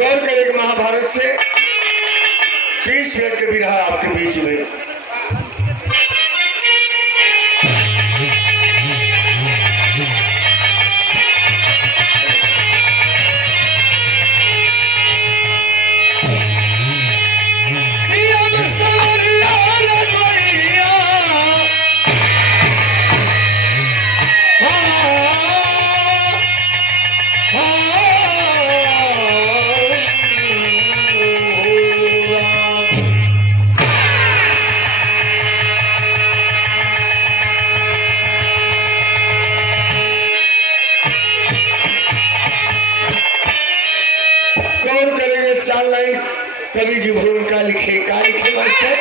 गौर करें महाभारत से 20 मिनट के भी रहा आपके बीच में। चार लाइन कवि जी भूल का लिखे मास्टर।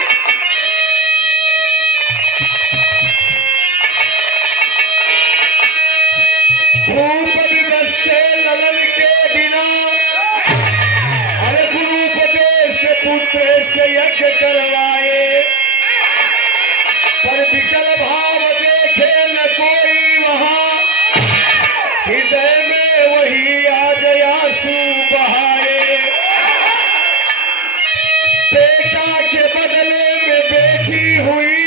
भूप विवश से ललन के बिना, अरे गुरु उपदेश से पुत्र यज्ञ करवाए, पर विकल भाव देखे न कोई वहां, हृदय में वही आज आंसू बहाए। बेटा के बदले में बेटी हुई,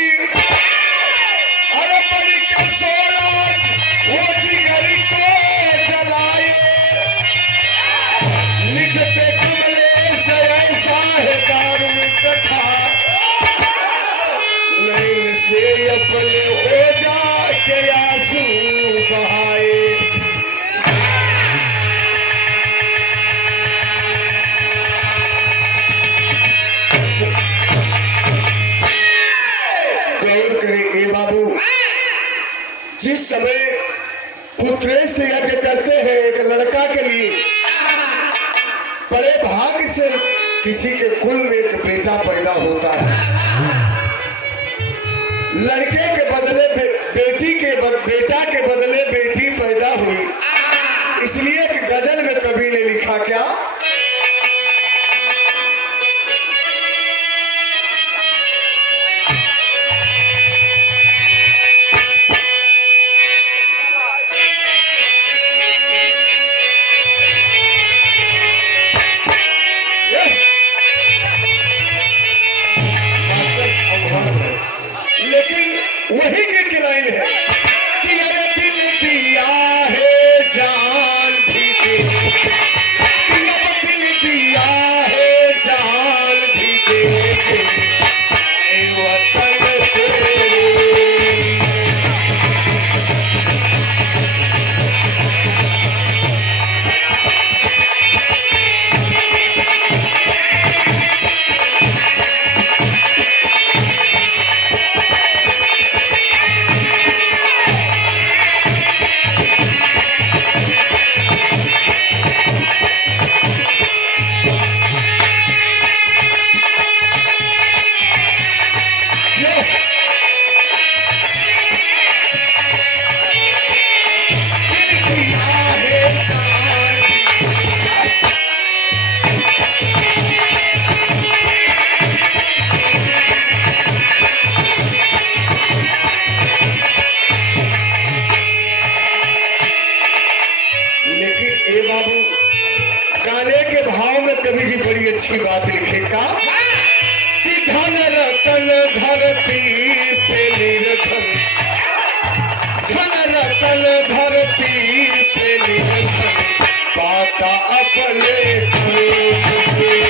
अरे बड़ी के सोना वो जिगर को जलाए। लिखते कमले से ऐसा है दारुण कथा, नैन से अपने हो जा के आंसू बहाए। जिस समय पुत्रेष्ठ यज्ञ करते हैं एक लड़का के लिए, बड़े भाग्य से किसी के कुल में एक बेटा पैदा होता है। लड़के के बदले बेटा के बदले बेटी पैदा हुई, इसलिए एक गजल में कवि ने लिखा क्या, वही गीत की लाइन है कि अरे दिल दिया है जान भी दे, कि अब दिल दिया है जान भी दे, ऐ वतन तेरे। कवि जी बड़ी अच्छी बात लिखेगा कि धन रतन धरती पे निर्धन, धन रतन धरती पे निर्धन, पाता अपने क्रोध से।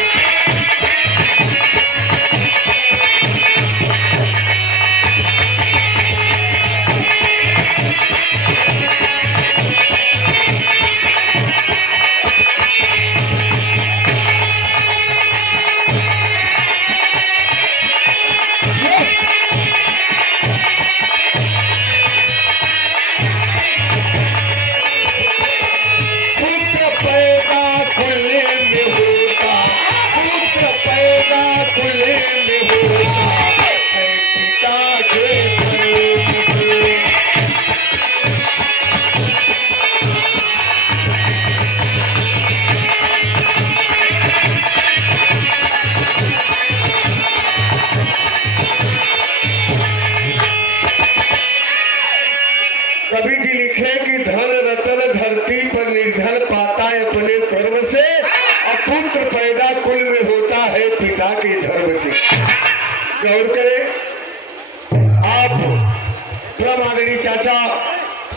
कवि जी लिखे कि धन रतन धरती पर निर्धन पाता है अपने कर्म से, और पुत्र गौर करें। आप परम आदरणीय चाचा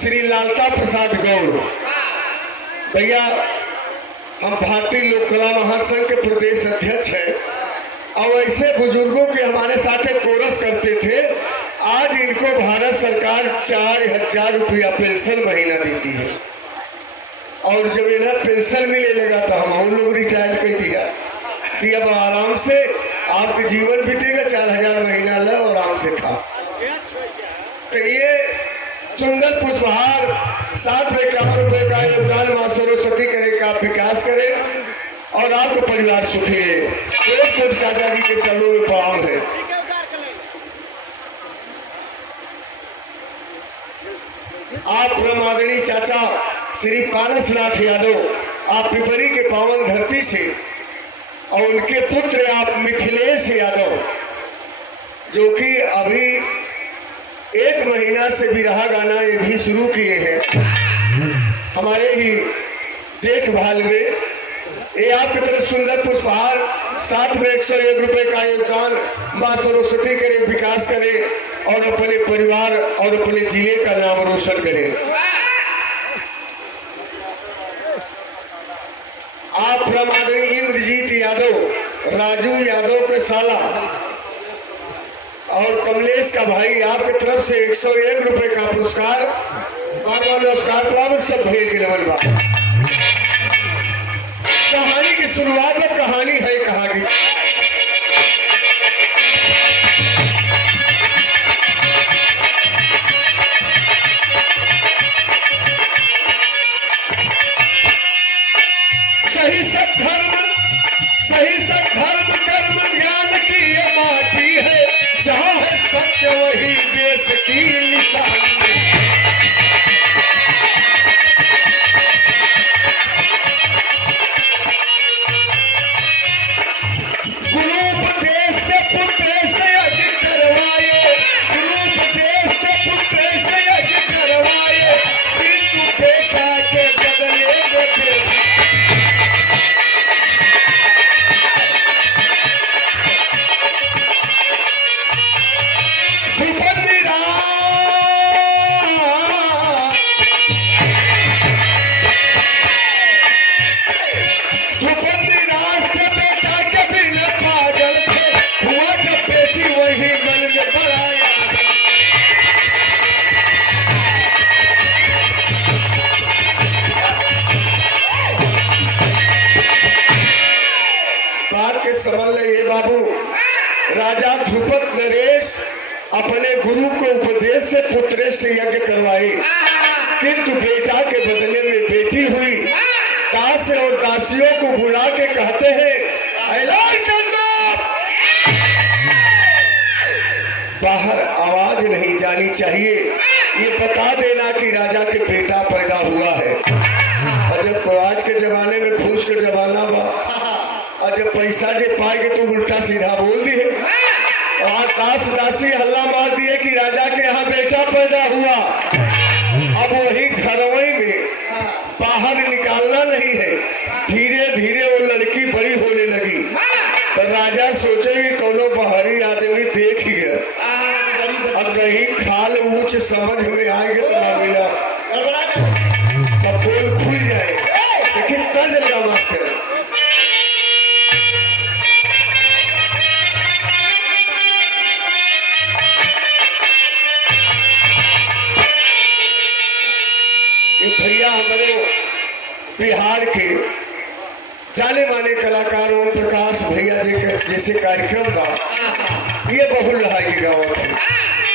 श्री लालता प्रसाद गौड़ भैया, हम भारतीय लोक कला महासंघ के प्रदेश अध्यक्ष हैं और ऐसे बुजुर्गों के हमारे साथ कोरस करते थे। आज इनको भारत सरकार 4000 रुपया पेंशन महीना देती है और जब इन्हें पेंशन मिलने लगा तो हम लोग रिटायर कर दिया कि अब आराम से आपके जीवन बीतेगा, 4000 महीना लो और आराम से खा। तो ये सुंदर पुष्पहार 751 रुपए का योगदान मां सरस्वती करे का विकास करे और आपका परिवार सुखी है। एक तो चाचा जी के चरणों में प्रणाम है। आप परम आदरणीय चाचा श्री पारसनाथ यादव, आप पिपरी के पावन धरती से, और उनके पुत्र आप मिथिलेश यादव जो कि अभी 1 महीना से विरहा गाना ये भी शुरू किए हैं हमारे ही देखभाल में। ये आपकी तरफ सुंदर पुष्पहार 7 में 101 रुपए का योगदान मां सरस्वती करे, विकास करे और अपने परिवार और अपने जिले का नाम रोशन करे। आप परम आदरणीय इंद्रजीत यादव, राजू यादव के साला और कमलेश का भाई, आपकी तरफ से 101 रुपए का पुरस्कार नमस्कार प्राप्त सब भेज के नमन बा। कहानी की शुरुआत में कहानी है कहा की सही सद्धर्म कर्म ज्ञान की ये माटी है, जहाँ है सत्य वही देश की निशानी। गुरुपदेश से पुत्र से यज्ञ करवाए, गुरुपदेश से पुत्र से यज्ञ करवाए, किंतु बेटा के बदले में बेटी। समझ ले बाबू, राजा ध्रुपद नरेश अपने गुरु को उपदेश से पुत्र से यज्ञ करवाए, किंतु बेटा के बदले में बेटी हुई। दास और दासियों को बुला के कहते हैं, ऐलान कर दो, बाहर आवाज नहीं जानी चाहिए, ये बता देना कि राजा के बेटा पैदा हुआ है। और जब आज के जमाने में घूस के जमाना बा, और जब पैसा जे पाएगे तो उल्टा सीधा बोल दिए और दास दासी हल्ला मार दिए कि राजा के यहाँ बेटा पैदा हुआ। अब वही घरवई में बाहर निकालना नहीं है, धीरे धीरे वो लड़की बड़ी होने लगी। तो राजा सोचे कि कोनो बाहरी आदमी देख ही गया और कहीं खाल ऊंच समझ में आएंगे तो मिला तो पोल खुल जाए। लेकिन तर्ज लगा मास्टर, भैया हमारे बिहार के जाने माने कलाकार ओम प्रकाश भैया जी का जैसे कार्यक्रम बा, ये बहुल रहा की गाँव थे।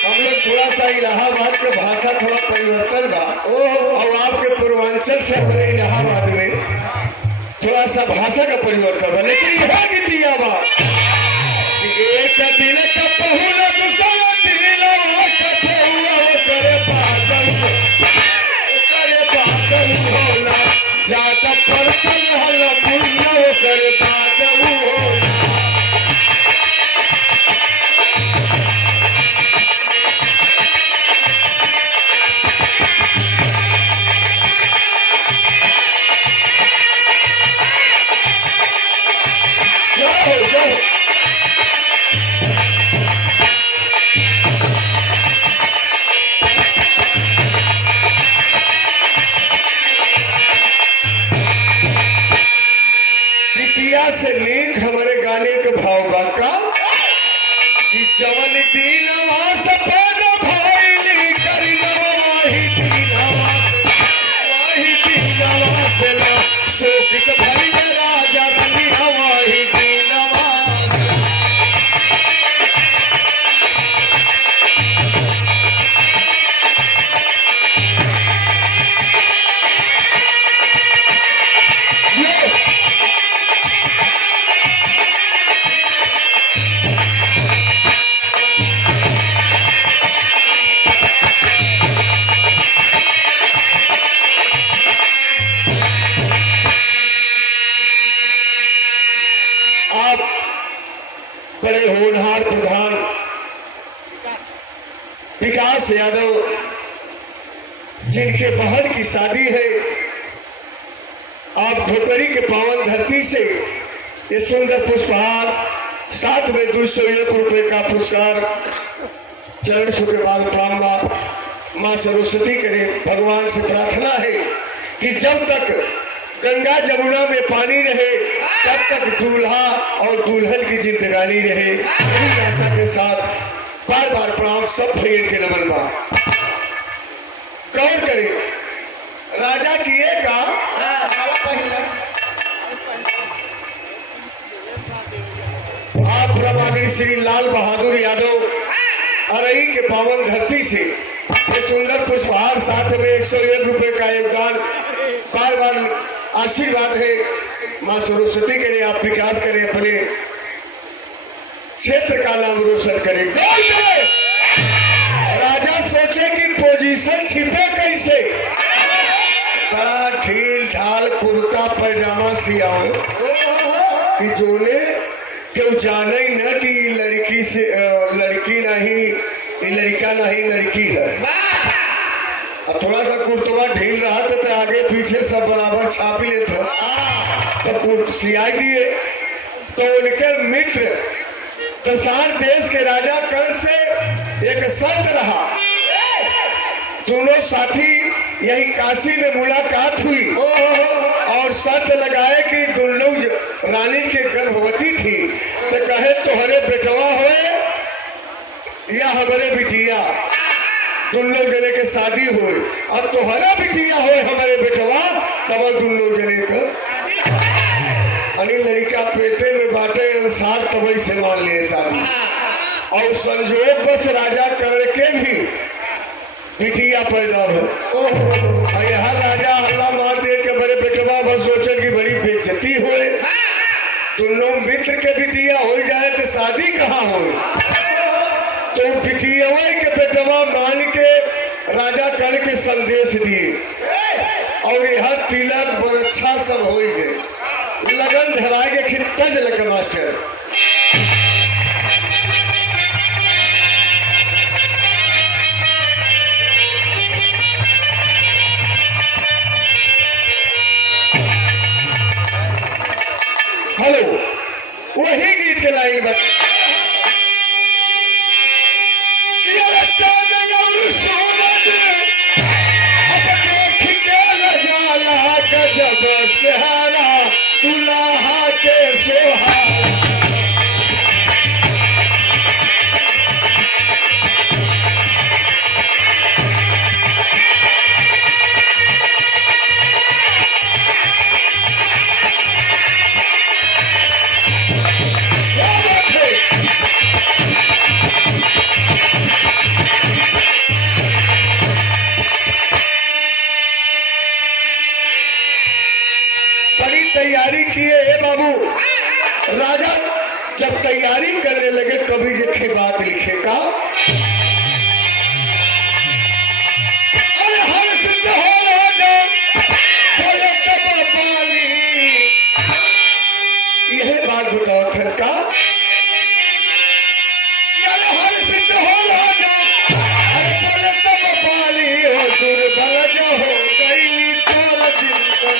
हम लोग थोड़ा सा इलाहाबाद के भाषा थोड़ा परिवर्तन बा और आपके पूर्वांचल से अपने इलाहाबाद में थोड़ा सा भाषा का परिवर्तन बा, लेकिन यह गीतिया बा एक दिल का बहुल दूसरा दिल कथे हुआ करे पागल होला ज्यादा पर चल हल पुण्य कर पागल होला। गीतिया से नेक हमारे गाने के भाव बाका कि जवन दीनवा सपन भइली करिनवा वाही दीनवा से ला शोकित भइल राजा रनिया वाही दीनवा आप बड़े होनहार प्रधान विकास यादव जिनके बहन की शादी है, आप भोकरी के पावन धरती से ये सुंदर पुष्पहार साथ में 201 रुपए का पुरस्कार चरण छू के बाद प्रणाम माँ सरस्वती करे। भगवान से प्रार्थना है कि जब तक गंगा जमुना में पानी रहे तब तक दूल्हा और दुल्हन की जिंदगानी रहे। यही आशा के साथ बार बार प्रणाम सब भैया के नमन बा। गौर करें राजा किए का आप प्रभाकरी श्री लाल बहादुर यादव अरई के पावन धरती से ये सुंदर पुष्पहार साथ में 101 रुपए का योगदान बार बार आशीर्वाद है। माँ सरस्वती के लिए आप विकास करें, अपने क्षेत्र का नाम रोशन करें। राजा सोचे कि पोजीशन छिपे कैसे, बड़ा ढील ढाल कुर्ता पैजामा सियाओ कि जोने क्यों जाने न कि लड़की से लड़की नहीं, लड़का नहीं लड़की है। अब थोड़ा सा कुर्तवा ढील रहा तो आगे पीछे सब बराबर छाप लेते तो सियाई दिए। तो उनके मित्र प्रसार देश के राजा कर्ण से एक शर्त रहा। दोनों साथी यही काशी में मुलाकात हुई और शर्त लगाए कि दोनों रानी के गर्भवती थी तो कहे तुम्हारे बेटवा होए या हमारे बिटिया, दोनों जने के शादी हुई और तुम्हारा बिटिया हो हमारे बेटवा तब दोनों जने का लड़का पेटे में बांटे अनुसार तब से मान लिए शादी। और संजोग बस राजा कर्ण के भी बिटिया पैदा हो और यहाँ राजा हल्ला मार दे के बड़े बेटवा बस सोचन की बड़ी बेइज्जती हुए। दोनों मित्र के बिटिया हो जाए तो शादी कहाँ हो। तो बिटिया के बेटवा मान के राजा कर्ण के संदेश दिए और यह तिलक बरच्छा सब हो गए। लगन धरा के खित्ता जल मास्टर हेलो वही गीत के लाइन बता जब सहारा दुल्हा के सोहारा तैयारी किए हे बाबू। राजा जब तैयारी करने लगे कभी लिखे बात लिखे का अरे हर सिद्ध हो राजा बोले तब पाली यह बात बताओ फिर का अरे हर सिद्ध हो राजा अरे बोले तब पाली हो दुर्बल जो हो गई तोर जिंदगी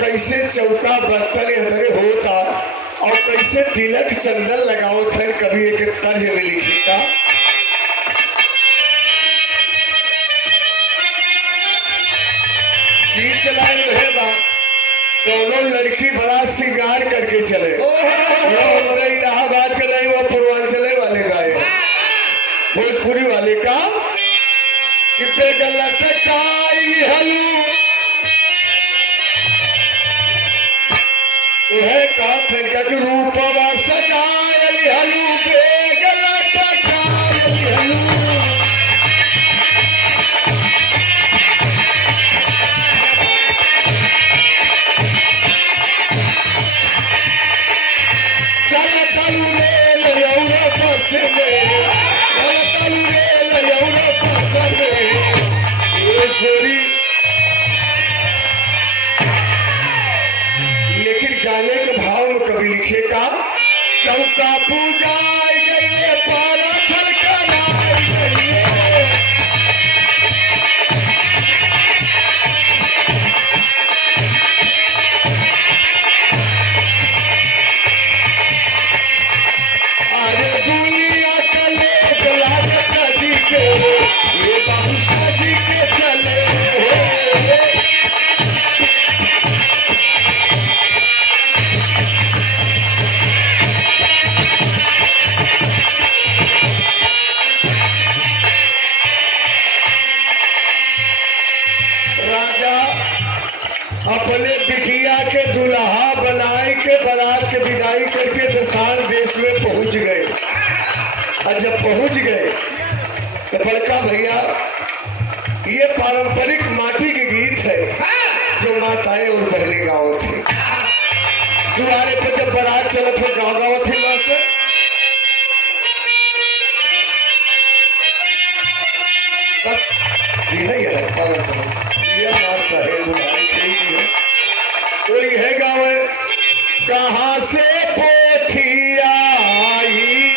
कैसे चौका बर्तन अंदर होता और कैसे तिलक चंदन लगाओ थे कभी एक तर्ज में लिखी का गीत चलाए है बात दोनों लड़की बड़ा श्रृंगार करके चले हमारे इलाहाबाद के नहीं वो पूर्वांचल वाले गाए भोजपुरी वाले का कि बेगलत काई हलू वह का थनका के रूपवा सजायल हलू बेगलत काई हलू लेकिन गाने के भाव में कभी लिखे का चौका पूजा गई पाला छलका गई अपने बिटिया के दुल्हा बनाए के बारात के विदाई करके दसाण देश में पहुंच गए और जब पहुंच गए तो बड़का भैया ये पारंपरिक माटी के गीत है जो माताएं और बहने गाँव थे द्वारे पर जब बारात चलत हो गाँव गाँव थे मास्टर बस यही है पारंपरिक कोई है गाँव कहाँ से पोथी आई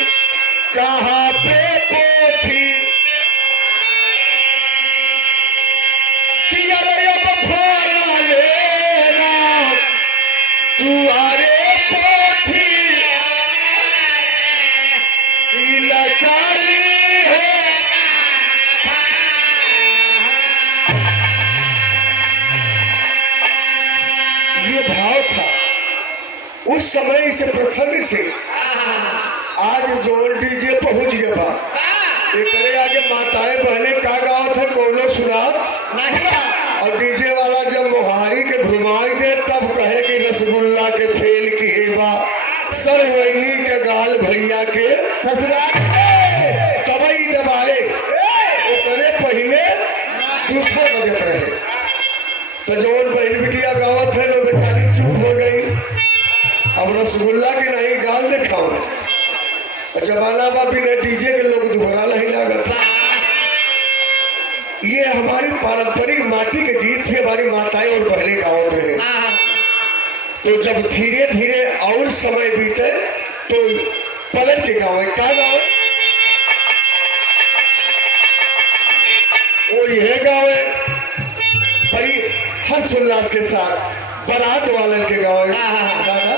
कहाँ पे पोथी तुआरे पोथी लकारी है ये भाव था उस समय से प्रसंग से आज जो डीजे पहुंच गया बा करे आगे माताएं बहने का गाँव थे कोनो सुना नहीं और डीजे वाला जब मोहारी के घुमाई दे तब कहे कि रसगुल्ला के फेल की हेबा सरवैली के गाल भैया के ससुराल तबई दबाए वो करे पहले दूसरे बजत रहे तो जौन बहन बिटिया गावत है लोग बेचारी चुप हो गई अब रसगुल्ला की नहीं गाल दिखाओ जमाना बा बिना डीजे के लोग दोहरा नहीं लागत ये हमारी पारंपरिक माटी के गीत थे हमारी माताएं और बहनें गावत रहे तो जब धीरे धीरे और समय बीते तो पलट के गाँव क्या गाँव वो यह गाँव है बड़ी हर्षोल्लास के साथ बारात वालन के गाँव है दादा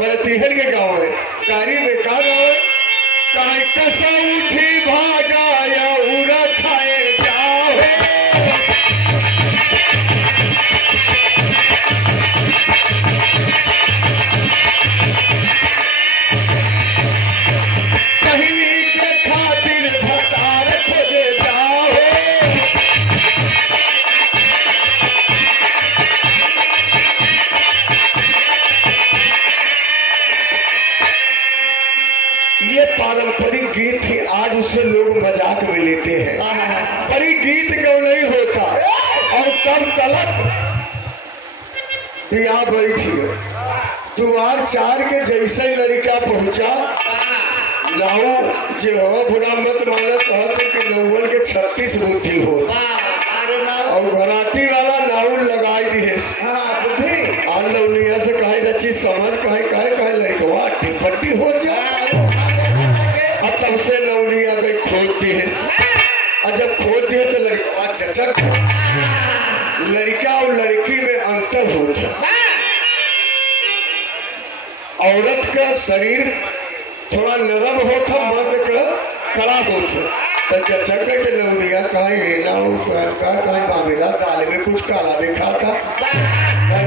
बरतीहल के गाँव है कारी में का गाँव है काहे कसा उठी भागाया उरा खाए जाओ कहीं के खातिर भतार खोजे जाओ ये पारंपरिक गीत ही आज उसे लोग मजाक में लेते हैं पर ये गीत क्यों नहीं होता और तब तलक बिया बैठी द्वार चार के जैसे ही लड़का पहुंचा नाऊ जो हो बुरा मत मानत कहते कि नौवन के 36 बुद्धि हो और घराती वाला नाऊ लगाई दी है और नौनिया से कहे रची समझ कहे कहे कहे लड़कवा टिपट्टी हो जाए अब तब से नौनिया गई खोदती है और जब खोदती है तो लड़का चचक लड़का और लड़की में अंतर हो जाए औरत का शरीर थोड़ा नरम होता, मर्द का कड़ा होता। तो जचक के लौड़िया कहे ना कहे मामिला दाल में कुछ काला दिखा था,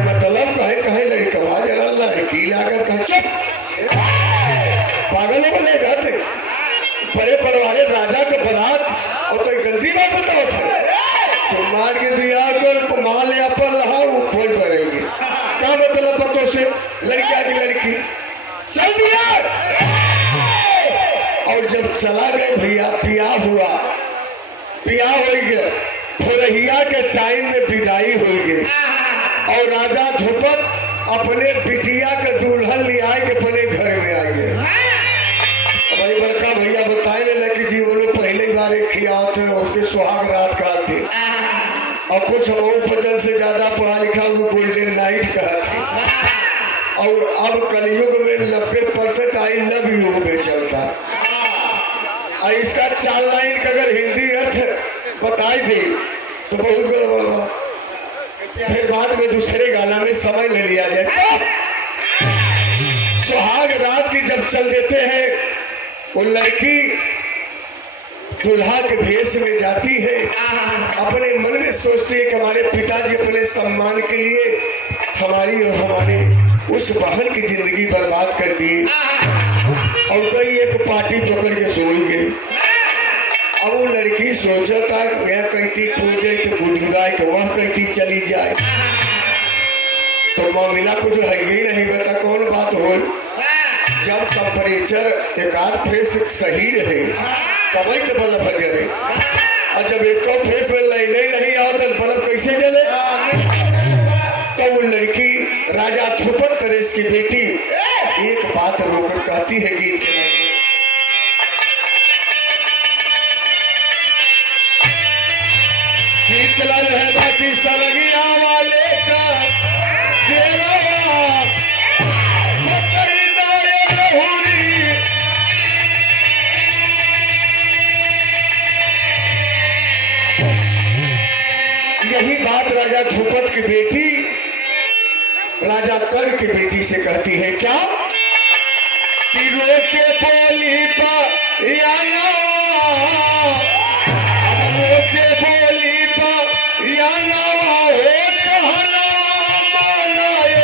मतलब कहे कहे लड़कवा जरा लड़की लाकर कहे चुप पागल बोले जाते बड़े परिवारे राजा के बारात और तो गलती बात बताओ था तो मार के दिया कर माल या पर रहा वो खोज करेंगे क्या मतलब बतों से लड़किया की लड़की चल दिया। और जब चला गए भैया पिया हुआ पिया हो गया थोरहिया के टाइम में विदाई हो गई और राजा ध्रुपद अपने बिटिया के दुल्हन ले आए के अपने घर में आ गए। भाई बड़का भैया बताए ले कि जीवन में पहले बार एक किया थे उसके सुहाग रात का थे और कुछ बहुवचन से ज्यादा पढ़ा लिखा वो गोल्डन नाइट कहा थे और अब कलयुग में 90% आई लव यू में चलता। और इसका 4 लाइन का अगर हिंदी अर्थ बताई दी तो बहुत गड़बड़ हुआ, फिर बाद में दूसरे गाना में समझ ले लिया जाए। सुहाग रात की जब चल देते हैं वो लड़की दुल्हा के भेष में जाती है, अपने मन में सोचती है कि हमारे पिताजी अपने सम्मान के लिए हमारी और हमारे उस बहन की जिंदगी बर्बाद कर दी और कई एक पार्टी पकड़ के सोई गई। अब वो लड़की सोचता वह कहती खो जाए तो गुदगुदाए कि वह कहती चली जाए तो मामला कुछ है ही नहीं, बता कौन बात हो। जब टेम्परेचर एकाध फ्रेश सही रहे तभी तो बल्ब जले और जब एक फ्रेश में नहीं आओ तो बल्ब कैसे जले। तो वो लड़की राजा ध्रुपद नरेश की बेटी एक बात रोकर कहती है गीत के लाइन में, गीत लाल है बाकी सलगिया वाले का यही बात राजा ध्रुपद की बेटी राजा कर्ण की बेटी से कहती है क्या कि रोके बोली रोके बोली हो कहना मानाए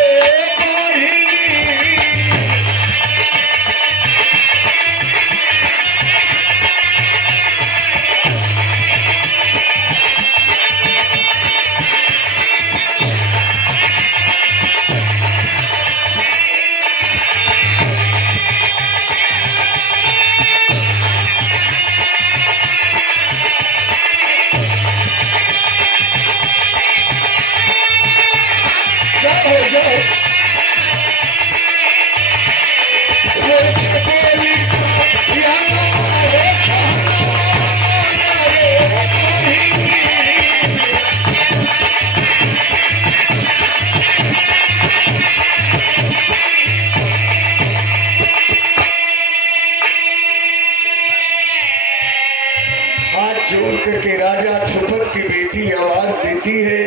जोड़ करके राजा ध्रुपद की बेटी आवाज देती है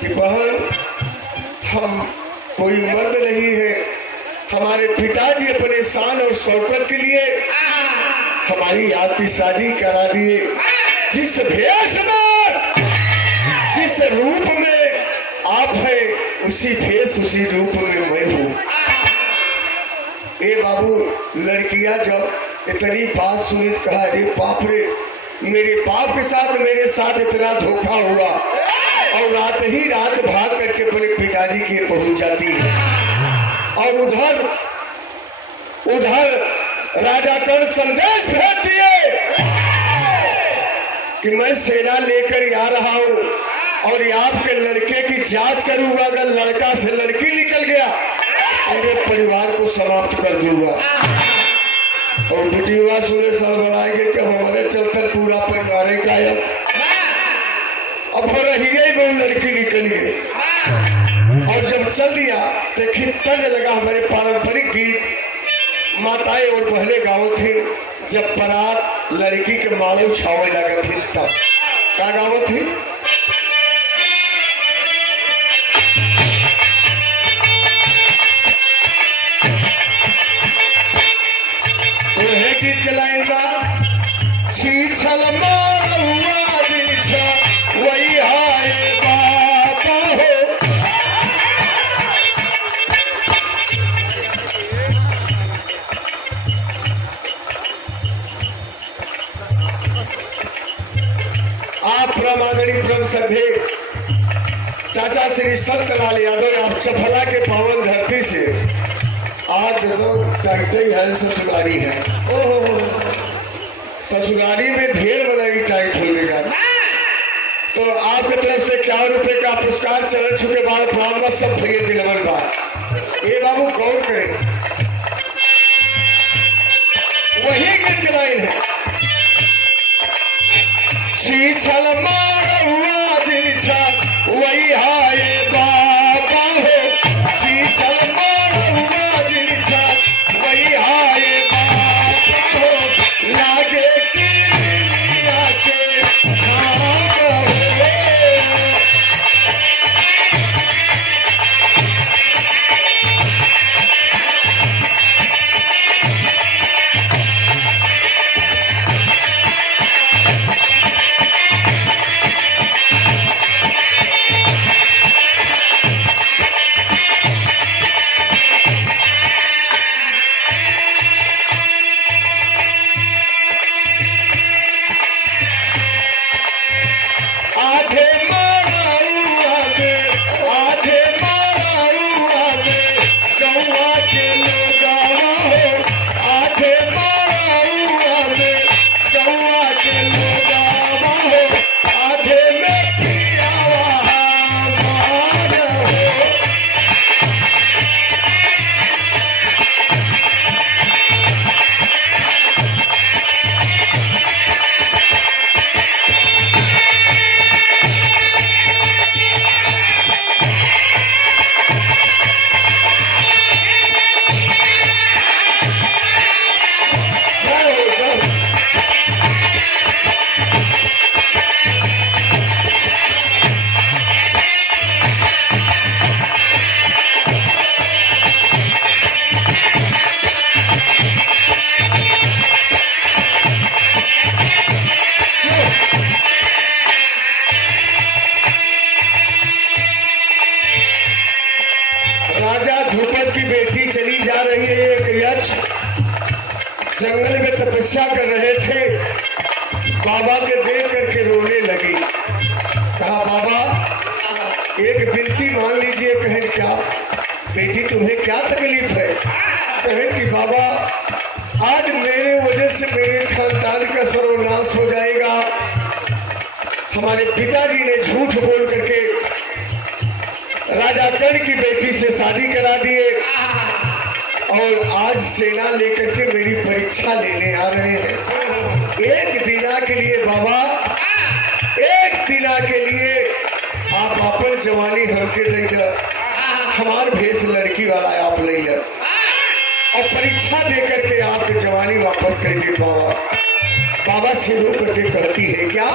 कि बहन हम कोई मर्द नहीं है, हमारे पिताजी अपने शान और शौकत के लिए हमारी आपकी शादी करा दिए। जिस भेष में जिस रूप में आप हैं उसी भेष उसी रूप में मैं हूँ। ए बाबू लड़कियां जब इतनी बात सुनी कहा अरे बाप रे मेरे बाप के साथ मेरे साथ इतना धोखा हुआ और रात ही रात भाग करके अपने पिताजी के पहुंच जाती है। और उधर उधर राजा कर्ण संदेश भेज दिए कि मैं सेना लेकर आ रहा हूं और आपके लड़के की जांच करूंगा, अगर लड़का से लड़की निकल गया मेरे परिवार को समाप्त कर दूंगा। और बेटीवा सुने सड़बड़ाएंगे कि हमारे चलते पूरा परिवार गायब। अब हो रही है वो लड़की निकल गई और जब चल दिया देखिए तर्ज लगा हमारे पारंपरिक गीत माताएं और पहले गाँव थे जब बारात लड़की के मालो छावे लगा थे तब क्या गाँव थी। छीछल मारौआ दिल छा वही हाय बाबा हो। आप प्रमादनी क्रम सभे चाचा श्री संत लाल यादव आप चफला के पावन धरती से आज टाइटे है ससुरारी है। ओहो ससुरारी में ढेर बनाई टाइट हो गया। तो आपकी तरफ से 51 रुपए का पुरस्कार चरण छुके बाद प्रणाम सब भैया दिलवर बात ये बाबू गौर करें वही गीत की लाइन है। छीछल मारौआ दिल छा वही हाय बाबा हो। छीछल मारौआ दिल छा वही हाय बाबा हो। लागे कि लिया के धाम हो। आधे मारौआ में गौआ के लोगावा हो। आधे मारौआ में गौआ के लोगावा हो। आधे में पियावा हमार हो। राजा ध्रुपद की बेटी चली जा रही है। एक यक्ष जंगल में तपस्या कर रहे थे। बाबा के देख करके रोने लगी। कहा बाबा एक विनती मान लीजिए। कहें क्या बेटी तुम्हें क्या तकलीफ है? कहें कि बाबा आज मेरे वजह से मेरे खानदान का सर्वनाश हो जाएगा। हमारे पिताजी ने झूठ बोल करके राजा कर्ण की बेटी से शादी करा दिए और आज सेना लेकर के मेरी परीक्षा लेने आ रहे हैं। एक दिना के लिए बाबा एक दिना के लिए आप अपन जवानी हमके दे दो। हमार भेष लड़की वाला आप ले लो और परीक्षा दे करके आप जवानी वापस कर दे। बाबा बाबा से रो करके कहती है क्या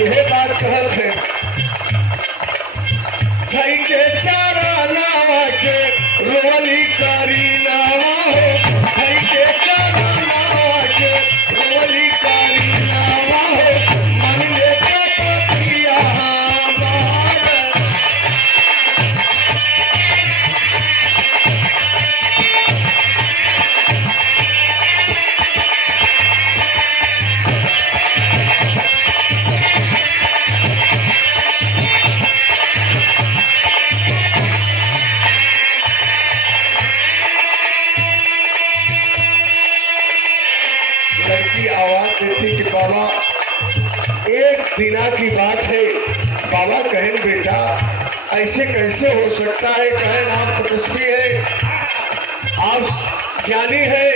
यह बात कहत है। भाई के चारा लावा के रोली करी नावा हो। भाई के चारा लावा के रोली करी नावा हो। मन ले पतिया हमार। लड़की आवाज देती कि बाबा एक दिना की बात है। बाबा कहें बेटा ऐसे कैसे हो सकता है? कहें आप तपस्वी है, आप ज्ञानी है,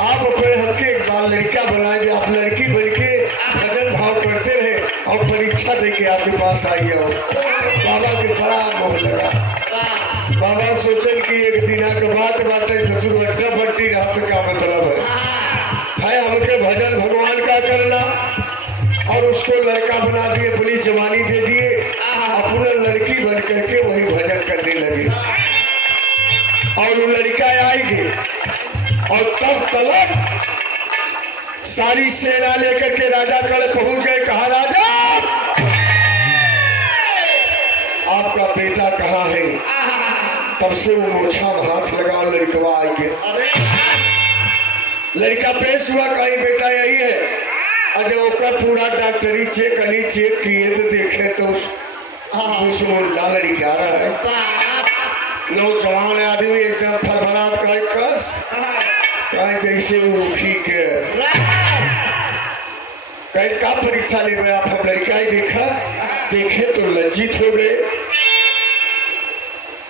आप अपने हमके एक बार लड़का बना दे। आप लड़की बन के भजन भाव करते रहे और परीक्षा दे के आपके पास आई हो। बाबा के बड़ा मोह लगा। बाबा सोचन कि एक दिना के बात बाटे ससुर अड्डा बट्टी रात का मतलब है हमके भजन भगवान का करना और उसको लड़का बना दिए, अपनी जवानी दे दिए, अपना लड़की बन करके वही भजन करने लगे। और सारी सेना लेकर के राजा कल पहुंच गए। कहा राजा आपका बेटा कहाँ है? तब से वो मोछा में हाथ लगा लड़कवा आई के लड़का पेश हुआ, कहीं बेटा यही है। और जब ओकर पूरा डॉक्टरी चेक किए तो देखे तो मुंडा लड़का रहा है। नौजवान आदमी एकदम फरफरात कस कहीं जैसे उखी के कहीं का परीक्षा ले गए आप। हम लड़का ही देखे तो लज्जित हो गए।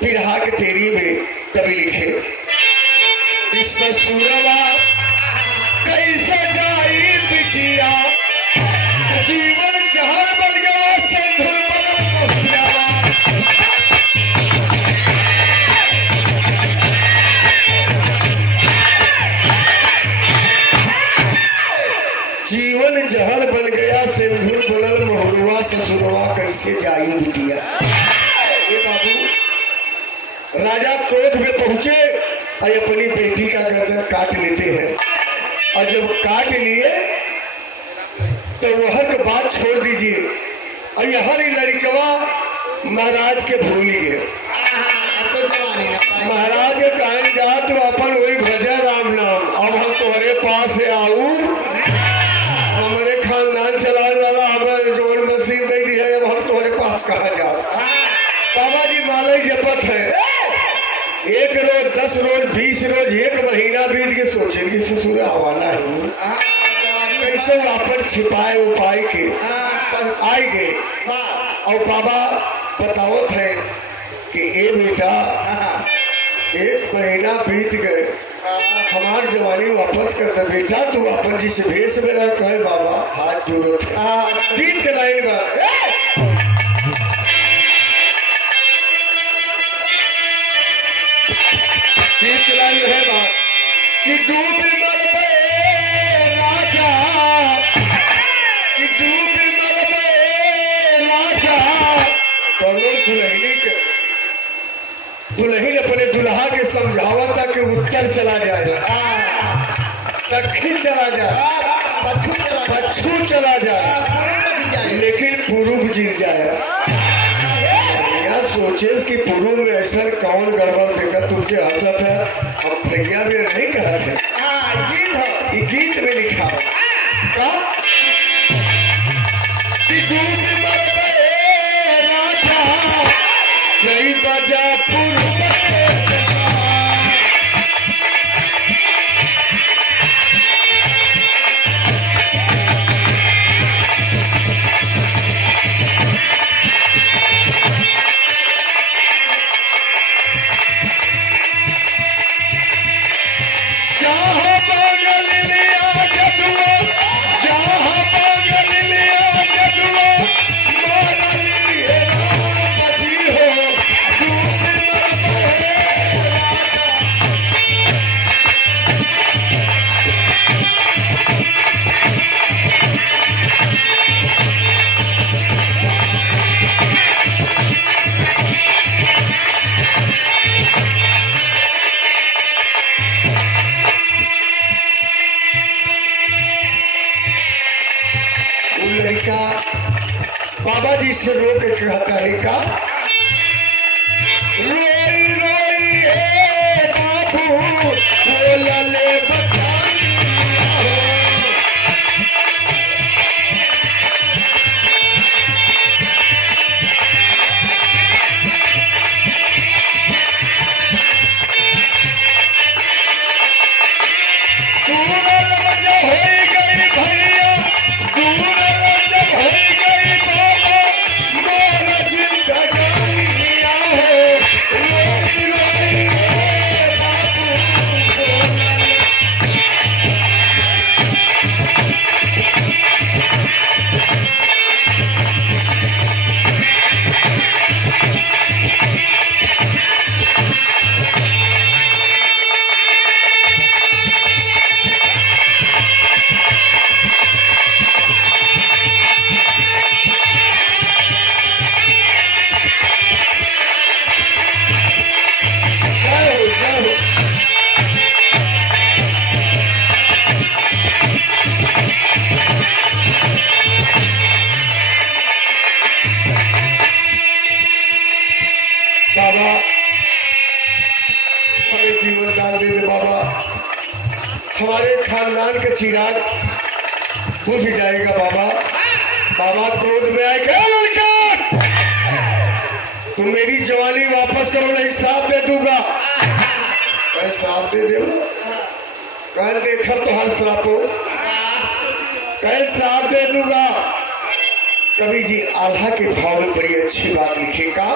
फिर हाक तेरी में कभी लिखे इस ससुरवा कैसे जाई बिटिया, जीवन जहर बन गया सिंधुर बन पहुंचा। जीवन जहर बन गया सिंधुर बुलल महुआ, ससुरवा कैसे जाई बिटिया। ये बाबू राजा क्रोध में पहुंचे और अपनी बेटी का गर्दन काट लेते हैं। और जब काट लिए तो वहर के बात छोड़ दीजिए। और यह लड़कवा महाराज के भूल गए। महाराज कहें जा तो अपन वही भजा राम नाम। अब हम तुम्हारे पास से आऊ, हमारे खानदान चलाने वाला हमें जोन नसीब नहीं दिया, अब हम तुम्हारे पास कहाँ जाओ। बाबा जी मालई जपत है। 1 रोज 10 रोज 20 रोज 1 महीना बीत के सोचे कि ससुर हवाला है कैसे वापस छिपाए उपाय के आए गए। और बाबा बतावत है कि ए बेटा 1 महीना बीत गए, हमार जवानी वापस कर दे बेटा। तू अपन जिस भेष में रह कहे बाबा हाथ जोड़ो गीत के लाइन बा। है बात कि डूब मरबे राजा, कि डूब मरबे राजा। दोनों दुल्हन अपने दुल्हा के समझावता कि उत्तर चला जाए, दक्षिण चला जाए, पश्चिम चला जाए, लेकिन पूर्व जीत जाए। सोचे कि पूर्व में ऐसा कौन गड़बड़ देखा तुमके हंसत है। हम भैया भी नहीं कहते गीत है, गीत में लिखा का जय बजा पूर्व लड़का बाबा जी से रो के कहता है का रोई रोई हे बाबू बोलले चिराग बुझ जाएगा बाबा। बाबा क्रोध में आए, क्या लड़का तुम मेरी जवानी वापस करो नहीं श्राप दे दूंगा। कहे श्राप दे दो, कल देखा तो हर श्रापो, कहे श्राप दे दूंगा। कवि जी आल्हा के भाव में बड़ी अच्छी बात लिखेगा।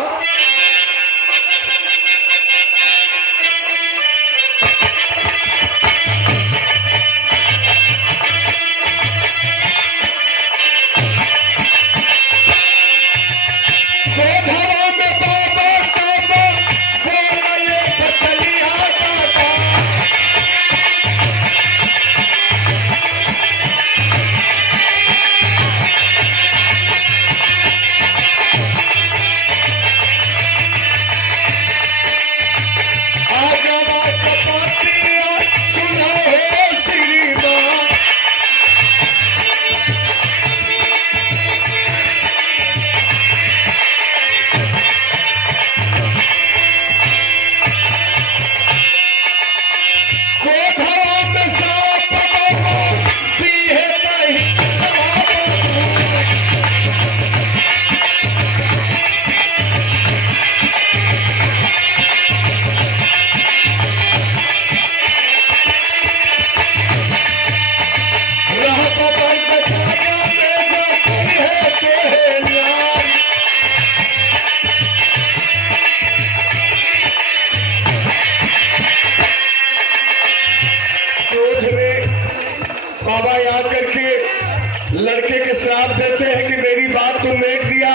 लड़के के श्राप देते हैं कि मेरी बात तू मेट दिया,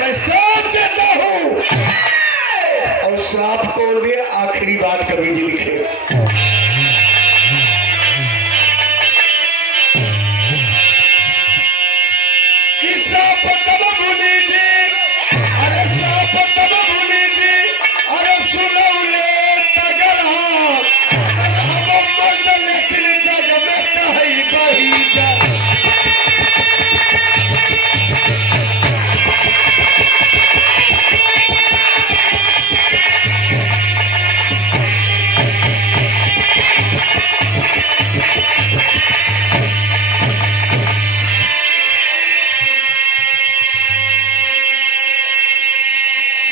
मैं श्राप देता हूं। और श्राप को दिए आखिरी बात कवि जी लिखे, कि श्राप तब भूली जी, अरे श्राप तब भूली जी, अरे सुनौले तगड़ा हम मर्द लेकिन जग में कहीं बही जा।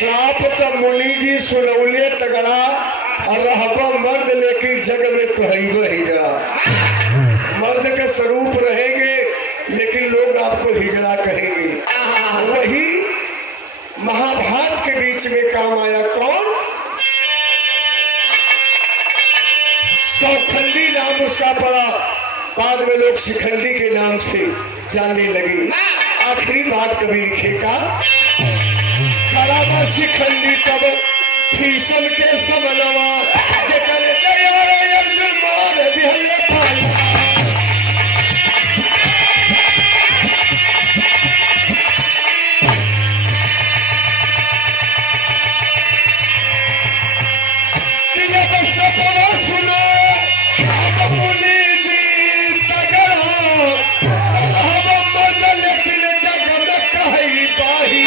श्राप तब मुनि जी सुनौले तगड़ा और रहबा मर्द लेकिन जग में कहबो हिजड़ा। मर्द का स्वरूप रहेंगे लेकिन लोग आपको हिजड़ा कहेंगे। वही महाभारत के बीच में काम आया कौन? सौखंडी नाम उसका पड़ा, बाद में लोग शिखंडी के नाम से जानने लगे। आखिरी बात कभी लिखेगा, करामा शिखंडी तब भीषण के समनवा जेकर तैयार अर्जुन मार दिहले पाला। कि जब सपना सुनो अब मुनि जी तगड़ा हम मर्द लेकिन जग में कहीं बाही।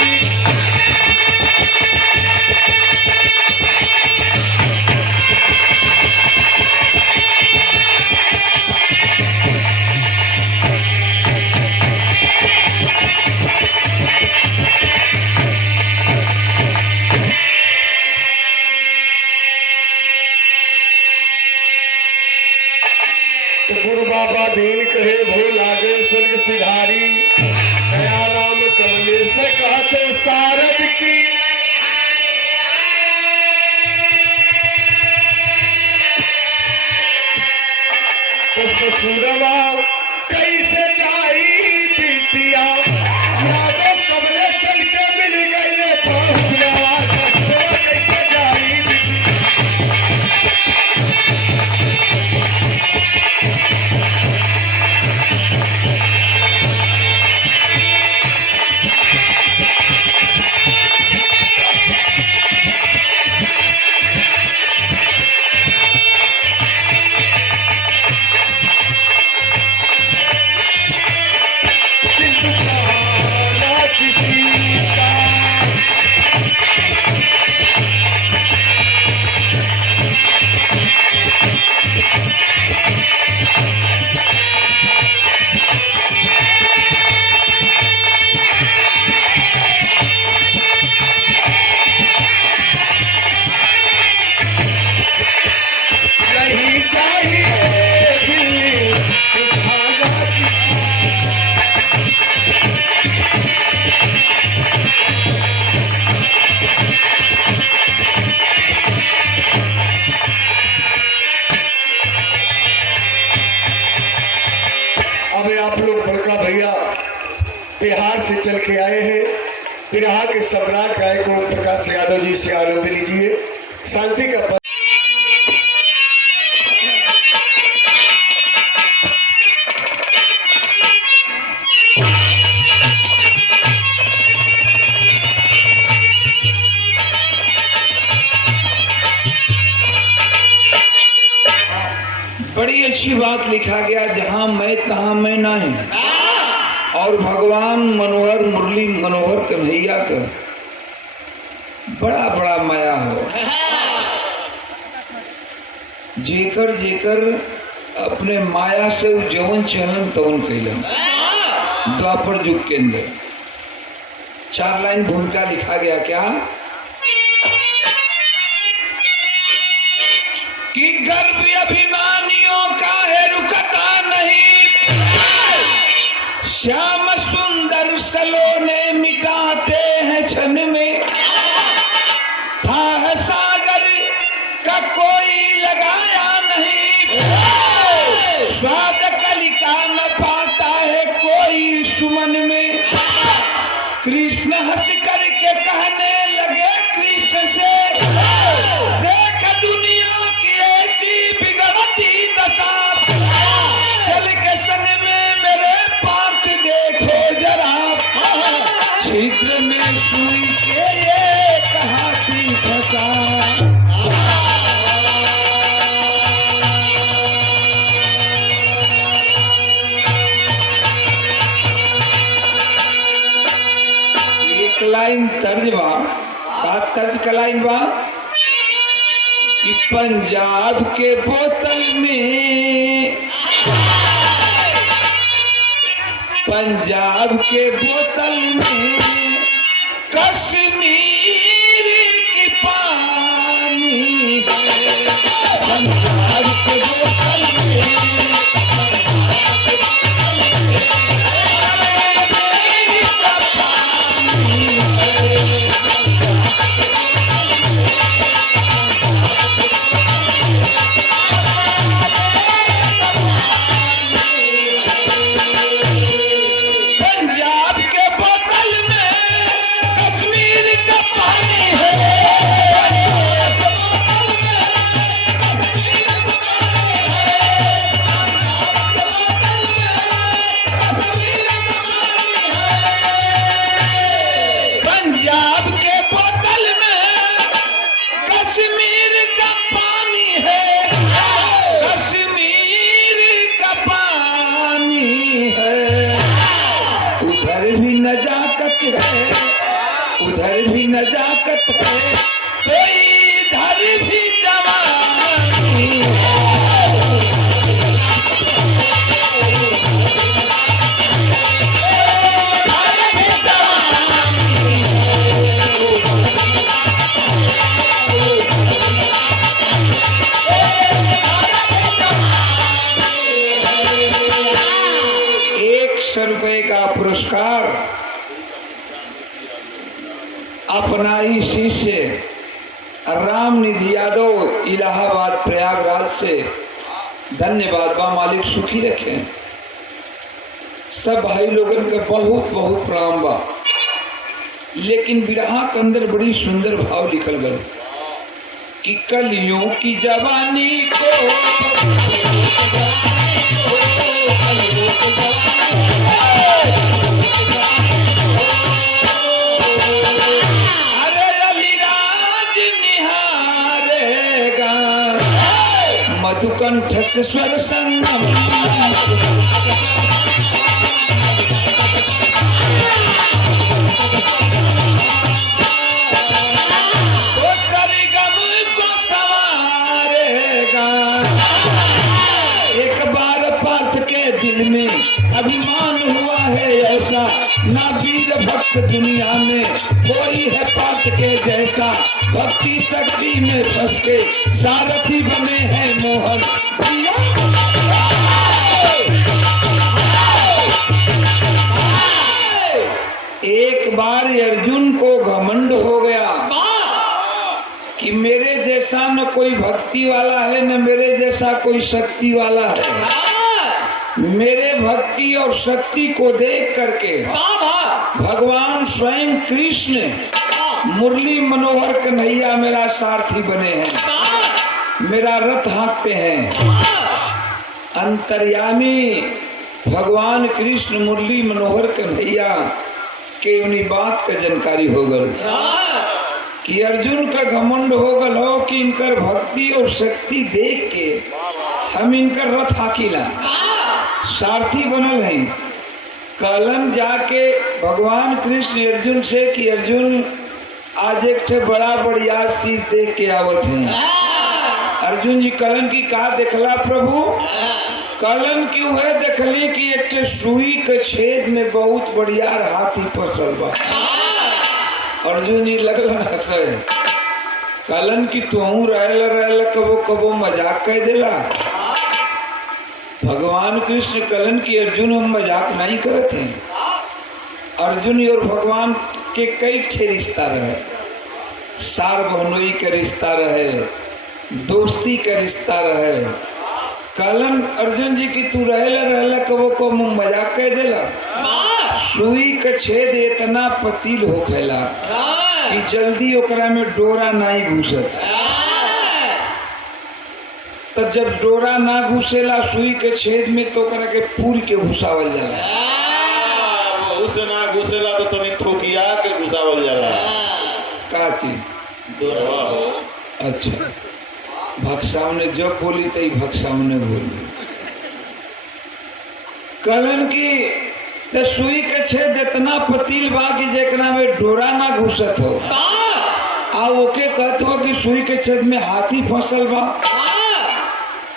तो गुरु बाबा दीन कहे भूल आगे स्वर्ग सिधारी, दया राम कमलेश कहते सारद की। तो ससुरवा कैसे जाई बीतिया, यादों कमले चल के मिल गए पहुंचवा। ससुरवा कैसे जाई भैया बिहार से चल के आए हैं। बिरहा के सम्राट गायक ओम प्रकाश यादव जी से आनंद लीजिए। शांति का पद। बड़ी अच्छी बात लिखा गया, जहां मैं तहां मैं नहीं। और भगवान मनोहर मुरली मनोहर कन्हैया का बड़ा बड़ा माया हो। जेकर जेकर अपने माया से जवन चलन तवन कैलन। द्वापर युग के अंदर 4 लाइन भूमिका लिखा गया क्या कि गर्व अभिमानियों का है रुकता नहीं, श्याम सुंदर सलोने मिटाते हैं क्षण में, था है सागर का कोई लगाया नहीं, स्वाद कलिका न पाता है कोई सुमन में। कृष्ण हंस करके कहने लगे कृष्ण से, देख दुनिया की ऐसी बिगड़ती दशा, चल के संग में मेरे पार्थ देखो जरा, छिद्र में सुई के ये कहा थी फंसा। लाइन तर्ज बा, तर्ज का लाइन बा कि पंजाब के बोतल में, पंजाब के बोतल में कश्मीर की पानी है, पंजाब के बोतल में उधर भी नजाकत है, तो इधर भी जवानी ₹100 का पुरस्कार अपना ही शिष्य राम निधि यादव इलाहाबाद प्रयागराज से। धन्यवाद बा, मालिक सुखी रखे। सब भाई लोगन का बहुत बहुत प्रणाम बा। लेकिन बिरहा के अंदर बड़ी सुंदर भाव लिखल गल कि कलियों की जवानी को मधुकंठ स्वर संगम, तो सरगम को संवारेगा। एक बार पार्थ के दिल में अभिमान हुआ है ऐसा, ना वीर भक्त दुनिया में कोई है पार्थ के जैसा। भक्ति शक्ति में फंस के सारथी बने हैं मोहन। एक बार अर्जुन को घमंड हो गया कि मेरे जैसा न कोई भक्ति वाला है, न मेरे जैसा कोई शक्ति वाला है। मेरे भक्ति और शक्ति को देख करके भगवान स्वयं कृष्ण मुरली मनोहर कन्हैया मेरा सारथी बने हैं, मेरा रथ हाँकते हैं। अंतर्यामी भगवान कृष्ण मुरली मनोहर कन्हैया के उन्हीं बात का जानकारी हो गल कि अर्जुन का घमंड हो गल हो कि इनकर भक्ति और शक्ति देख के हम इनकर रथ हाकिला सारथी बनल हैं। कलन जाके भगवान कृष्ण अर्जुन से कि अर्जुन आज एक से बड़ा बढ़िया चीज देख के आवत है। अर्जुन जी कलन की का देखला प्रभु? कलन क्यों है देखली कि एक सुई के छेद में बहुत बढ़िया हाथी फसल बा। अर्जुन जी लगल हंसे। कलन की तुहू रहल कबो कबो मजाक कह देला। भगवान कृष्ण कलन की अर्जुन हम मजाक नहीं करते हैं। अर्जुन और भगवान के कई छे रिश्ता रहे, सार बहनोई का रिश्ता रहे, दोस्ती का रिश्ता रहे। कलन अर्जुन जी की तू रहला कबो को मजाक कह देला। सुई का छेद इतना पतील होखेला कि जल्दी ओकरा में डोरा नहीं घुसत। तो जब डोरा ना घुसेला सुई के छेद में तो ओकरा के पूर के घुसावल जाला। उसे ना घुसेला तो तनी थोकिया के घुसावल जाला। का चीज? डोरवा हो। अच्छा, भक्साव ने जब बोली तई भक्साव ने बोली। कलन की तो सुई के छेद इतना पतील बा कि जेकरा में डोरा ना घुसत हो आ ओके कहत हो कि सुई के छेद में हाथी फसल बा।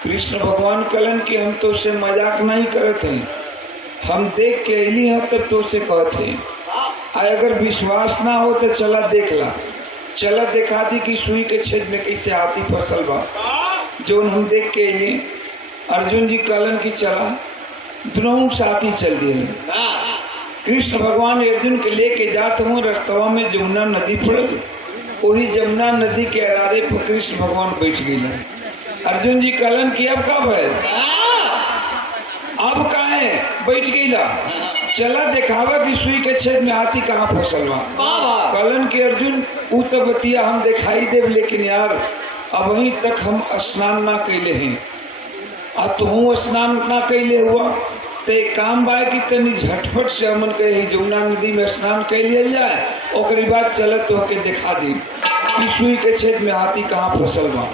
कृष्ण भगवान कलन की हम तो से मजाक नहीं करत हैं, हम देख के अली हैं तब तो से कहते हैं। अगर विश्वास ना हो तो चला देख ला, चला दिखा दी कि सुई के छेद में कैसे हाथी फसल बा जो हम देख के अली। अर्जुन जी कलन की चला, दोनों साथी चल दिए। कृष्ण भगवान अर्जुन के लेके जाते हुए रास्तवा में जमुना नदी पड़ल। वही जमुना नदी के अरारे पर कृष्ण भगवान बैठ गए। अर्जुन जी कलन की अब कब है, अब काहे बैठ गईला, चला दिखावा कि सुई के छेद में हाथी कहाँ फसल बा। कलन के अर्जुन उ तो बतिया हम दिखाई देव, लेकिन यार अब वहीं तक हम स्नान ना कैले हैं आ तुहू स्नान ना कैले हुआ तो एक काम बा कि तनी झटपट से हमन के ही जमुना नदी में स्नान कर लिया जाए, ओकरी बाद चलत तो के दिखा दी कि सुई के छेद में हाथी कहाँ फसल बा।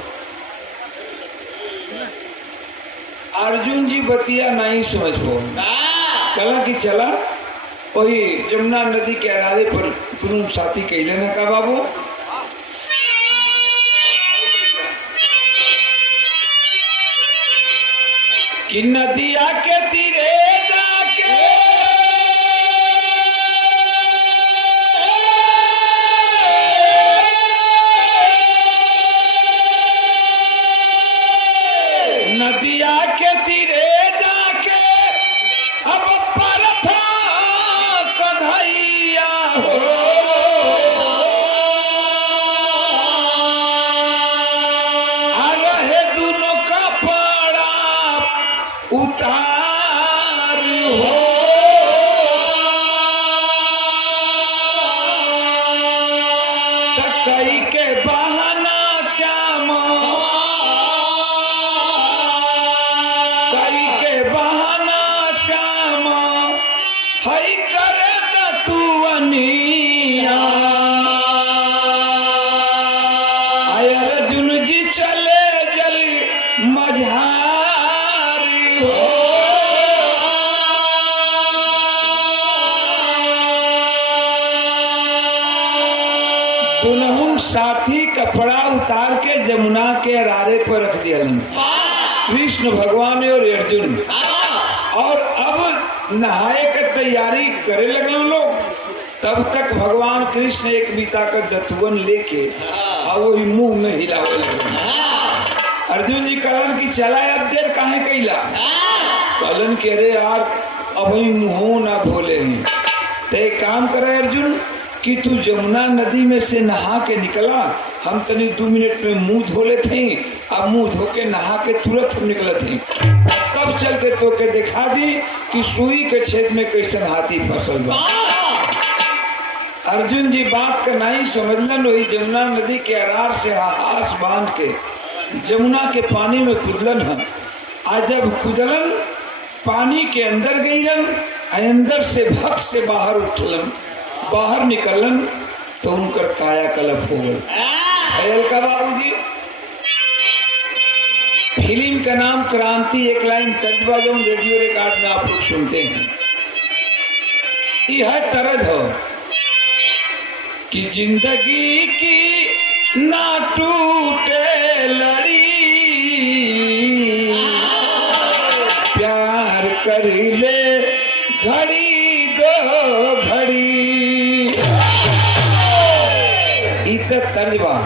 अर्जुन जी बतिया नहीं समझ पो कला की चला वही जमुना नदी के अरारे पर दोनों साथी कहले ना का बाबू कि नदिया के तीरे जाके नदिया के तीरे जाके अब पर था कन्हैया हो। आ रहे दोनों का पड़ा उतार हो। कई के बहाना श्याम, कई के बहाना श्याम हई करे त तू अनिया। आय अर्जुन जी चले जल मझारी हो। दुनहुन साथी कपड़ा उतार के जमुना के अरारे पर रख दिया कृष्ण भगवान और अर्जुन। और अब नहाए के तैयारी करे लगे लोग। तब तक भगवान कृष्ण एक बीता का दतुवन लेके और वही मुंह में हिलावे लगे। अर्जुन जी कलन की चला अब देर काहे कैला। कलन के अरे यार अब मुंह ना धोले हैं तो एक काम करे अर्जुन कि तू जमुना नदी में से नहा के निकला, हम तनी 2 मिनट में मुंह धो ले थे। अब मुंह धो के नहा के तुरंत हम निकले थे। तब चल के तो के दिखा दी कि सुई के छेद में कैसन हाथी फसल बा। अर्जुन जी बात का नहीं समझलन, वही जमुना नदी के अरार से हास बांध के जमुना के पानी में कूदलन है। आज जब कूदलन पानी के अंदर गईलन, अंदर से भक से बाहर उठलन, बाहर निकलन तो उनकर काया कल्प हो गई। अयल का बाबूजी फिल्म का नाम क्रांति, एक लाइन तर्जबा जो रेडियो रिकॉर्ड में आप लोग सुनते हैं। यह तरज हो कि जिंदगी की ना टूटे लड़ी, प्यार कर ले घड़ी दो घड़ी। इत तर्जबा,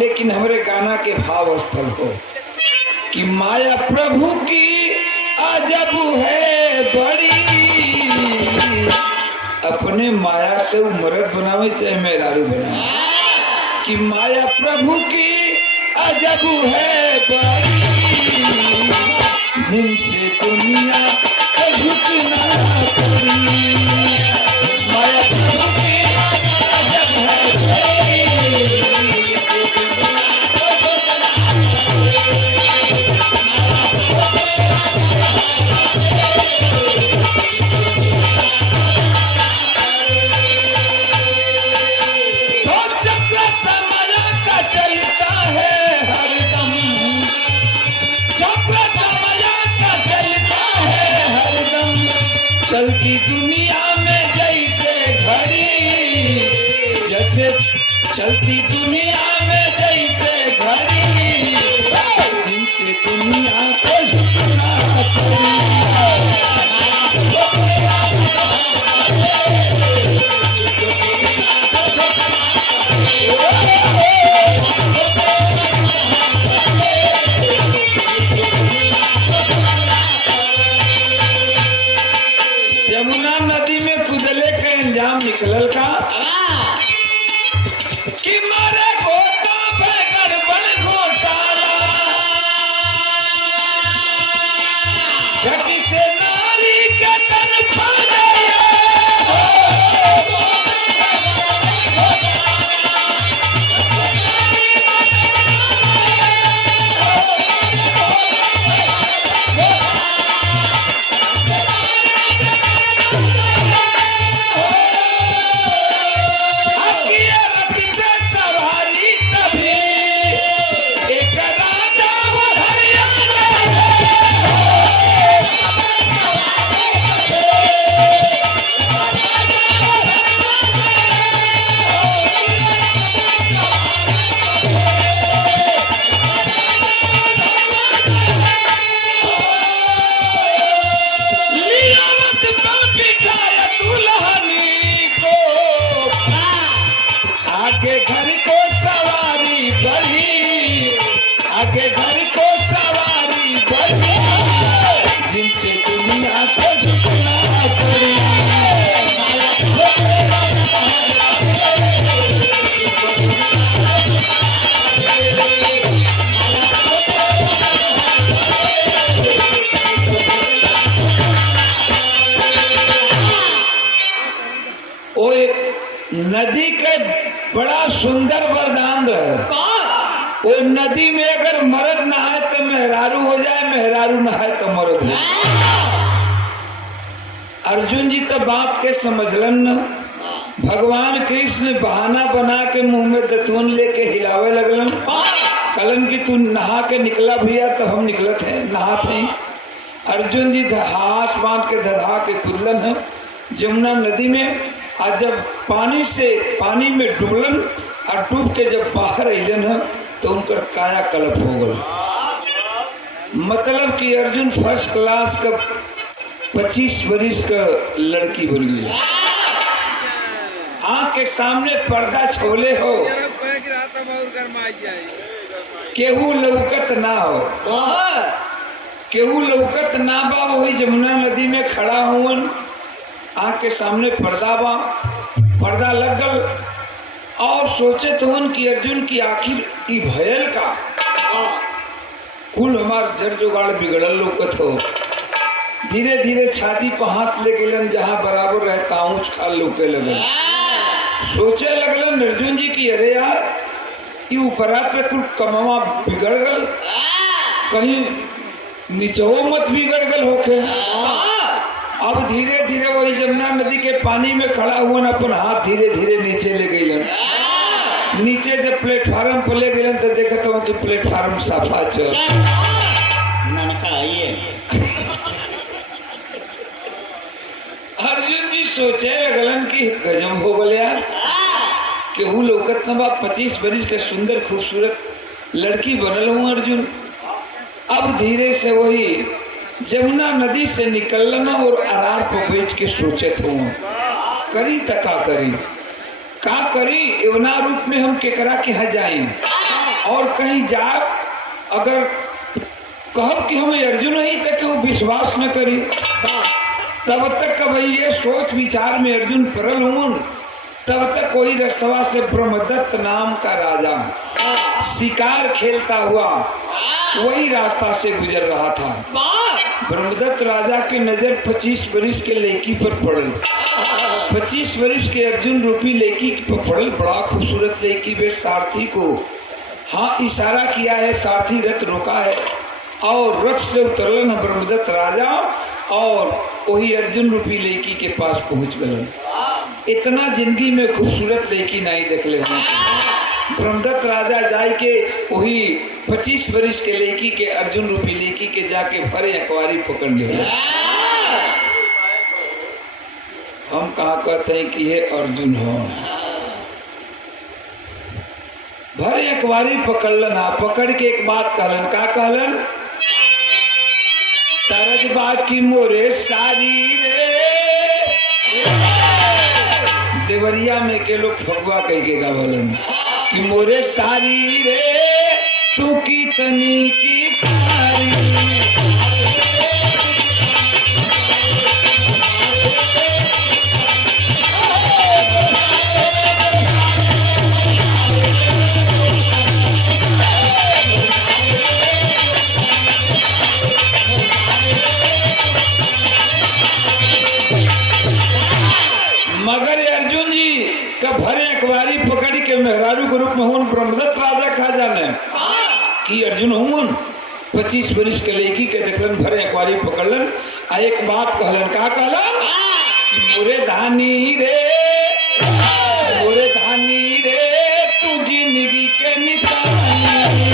लेकिन हमारे गाना के भाव स्थल हो कि माया प्रभु की अजब है बड़ी, अपने माया से मर्द बनावे चाहे मेहरारू बनावे, कि माया प्रभु की अजब है बड़ी, जिनसे दुनिया को झुकना पड़ी। माया प्रभु की अजब है बड़ी, चलती दुनिया में जैसे घड़ी, जैसे चलती दुनिया में जैसे घड़ी, जिनसे दुनिया को झुकना यमुना नदी में कुदले के अंजाम निकलल का कि मारे घोटा पे गड़बड़ घोटाला, झटी से नारी के तन फल गया। आगे घर को सवारी बढ़ी, आगे घर को सवारी बढ़ी, जिनसे दुनिया को झुकना पड़ी। वो एक नदी के बड़ा सुंदर वरदान रहे। वो नदी में अगर मर्द नहाए तो मेहरारू हो जाए, मेहरारू नहाए तो मर्द हो जाए। अर्जुन जी तो बात के समझलन न। भगवान कृष्ण बहाना बना के मुंह में दतून लेके हिलावे लगलन, कलन की तू नहा के निकला भैया तो हम निकलत हैं नहात हैं। अर्जुन जी हाथ बांध के धधा के कुदलन है जमुना नदी में। आज जब पानी में डूबलन और डूब के जब बाहर अलन है तो उनकर काया कल्प हो गल। मतलब कि अर्जुन फर्स्ट क्लास का 25 बरिस का लड़की बन गई। आँख के सामने पर्दा छोले हो, केहू लौकत ना हो, केहू लौकत ना बा। वही जमुना नदी में खड़ा हुवन, आँख के सामने पर्दा बा, पर्दा लग गल और सोचे तो कि अर्जुन की आखिर की भयल का कुल हमार जड़ जुगाड़ बिगड़ल लौकत हो। धीरे धीरे छाती पर हाथ ले गेलन, जहाँ बराबर रहता ऊंच खाल लुके लगल। सोचे लगलन अर्जुन जी की अरे यार ये ऊपरा तक कुल कमवा बिगड़ गल, कहीं नीचो मत बिगड़ गल होके। अब धीरे धीरे वही जमुना नदी के पानी में खड़ा हुआ अपन हाथ धीरे धीरे नीचे ले गईलन। नीचे जब प्लेटफार्म पर ले गईलन तो देखत हो कि प्लेटफार्म साफा चल। अर्जुन जी सोचे लगलन कि गजब हो गल यार, केहू लौकत न बा, 25 बरिस के सुंदर खूबसूरत लड़की बनल हूँ अर्जुन। अब धीरे से वही जमुना नदी से निकलना और आरार पर बैठ के सोचत हूँ करी त का करी एवना रूप में हम केकरा के यहाँ जाई और कहीं जा अगर कहब कि हम अर्जुन ही तक वो विश्वास न करी। तब तक भाई ये सोच विचार में अर्जुन परल हूँ, तब तक कोई रस्तवा से ब्रह्मदत्त नाम का राजा शिकार खेलता हुआ वही रास्ता से गुजर रहा था। ब्रह्मदत्त राजा की नजर 25 बरिस के लड़की पर पड़ल। 25 बरिस के अर्जुन रूपी लड़की पर पड़ल। बड़ा खूबसूरत लड़की बे सारथी को हाँ इशारा किया है, सारथी रथ रोका है और रथ से उतरलन है ब्रह्मदत्त राजा और वही अर्जुन रूपी लड़की के पास पहुंच गलन। इतना जिंदगी में खूबसूरत लड़की नहीं देख ले। ब्रह्मदत्त राजा जाय के वही 25 बरिस के लड़की के अर्जुन रूपी लड़की के जाके भरे अखबारी पकड़ ले। हम कहा कहते हैं कि ये अर्जुन हो। भरे अखबारी पकड़लन, पकड़ के एक बात कहलन। का कहलन? तरज बाकी मोरे सारी रे। देवरिया में के लोग फगवा कह के गावलन कि मोरे सारी रे तू कितनी की सारी। मगर अर्जुन जी का भरे अखबारी पकड़ के मेहरारू के रूप में हूँ ब्रह्मदत्त राजा खा जाने कि अर्जुन हूँ 25 बरिस के लड़की के देखलन भरे अखबारी पकड़लन। आ एक बात कहलन। का कहलन? मोरे धानी रे तू जिंदगी के निशानी।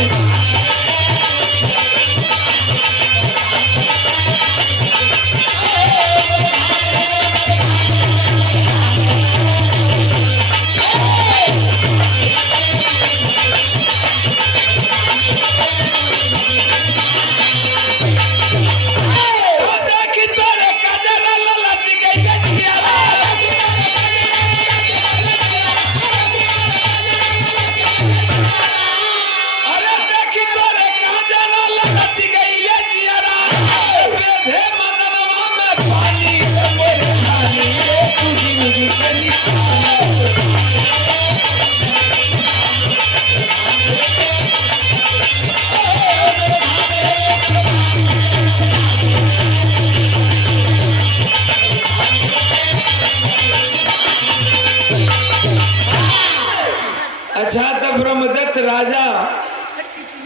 अच्छा तब ब्रह्मदत्त राजा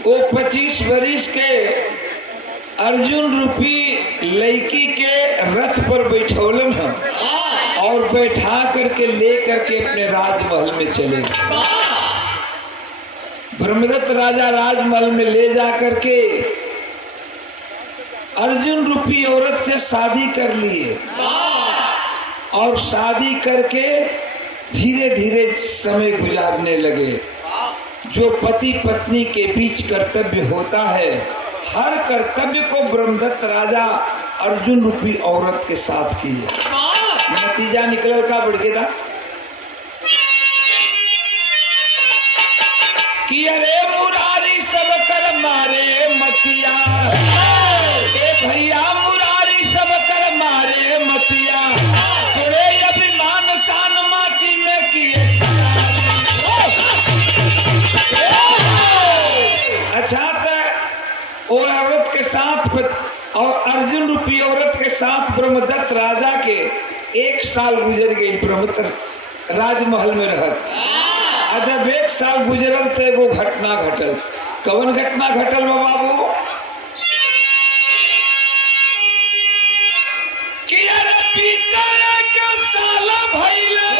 वो 25 बरिस के अर्जुन रूपी लड़की के रथ पर बैठौलन है और बैठा करके ले करके अपने राजमहल में चले। ब्रह्मदत्त राजा राजमहल में ले जा करके अर्जुन रूपी औरत से शादी कर लिए और शादी करके धीरे धीरे समय गुजारने लगे। जो पति पत्नी के बीच कर्तव्य होता है, हर कर्तव्य को ब्रह्मदत्त राजा अर्जुन रूपी औरत के साथ किए। नतीजा निकल का बढ़ेगा कि अरे मुरारी सब कर मारे मतिया, भैया मुरारी सब कर मारे मतिया, तेरे अभिमान शान माटी में किए। अच्छा और औरत के साथ और अर्जुन रूपी औरत के साथ ब्रह्मदत्त राजा के 1 साल गुजर गई ब्रह्मदत्त राजमहल में रहत। आ जब 1 साल गुजरल तो एगो घटना घटल। कवन घटना घटल बा बाबू? कि अरे बीता 1 साल भइले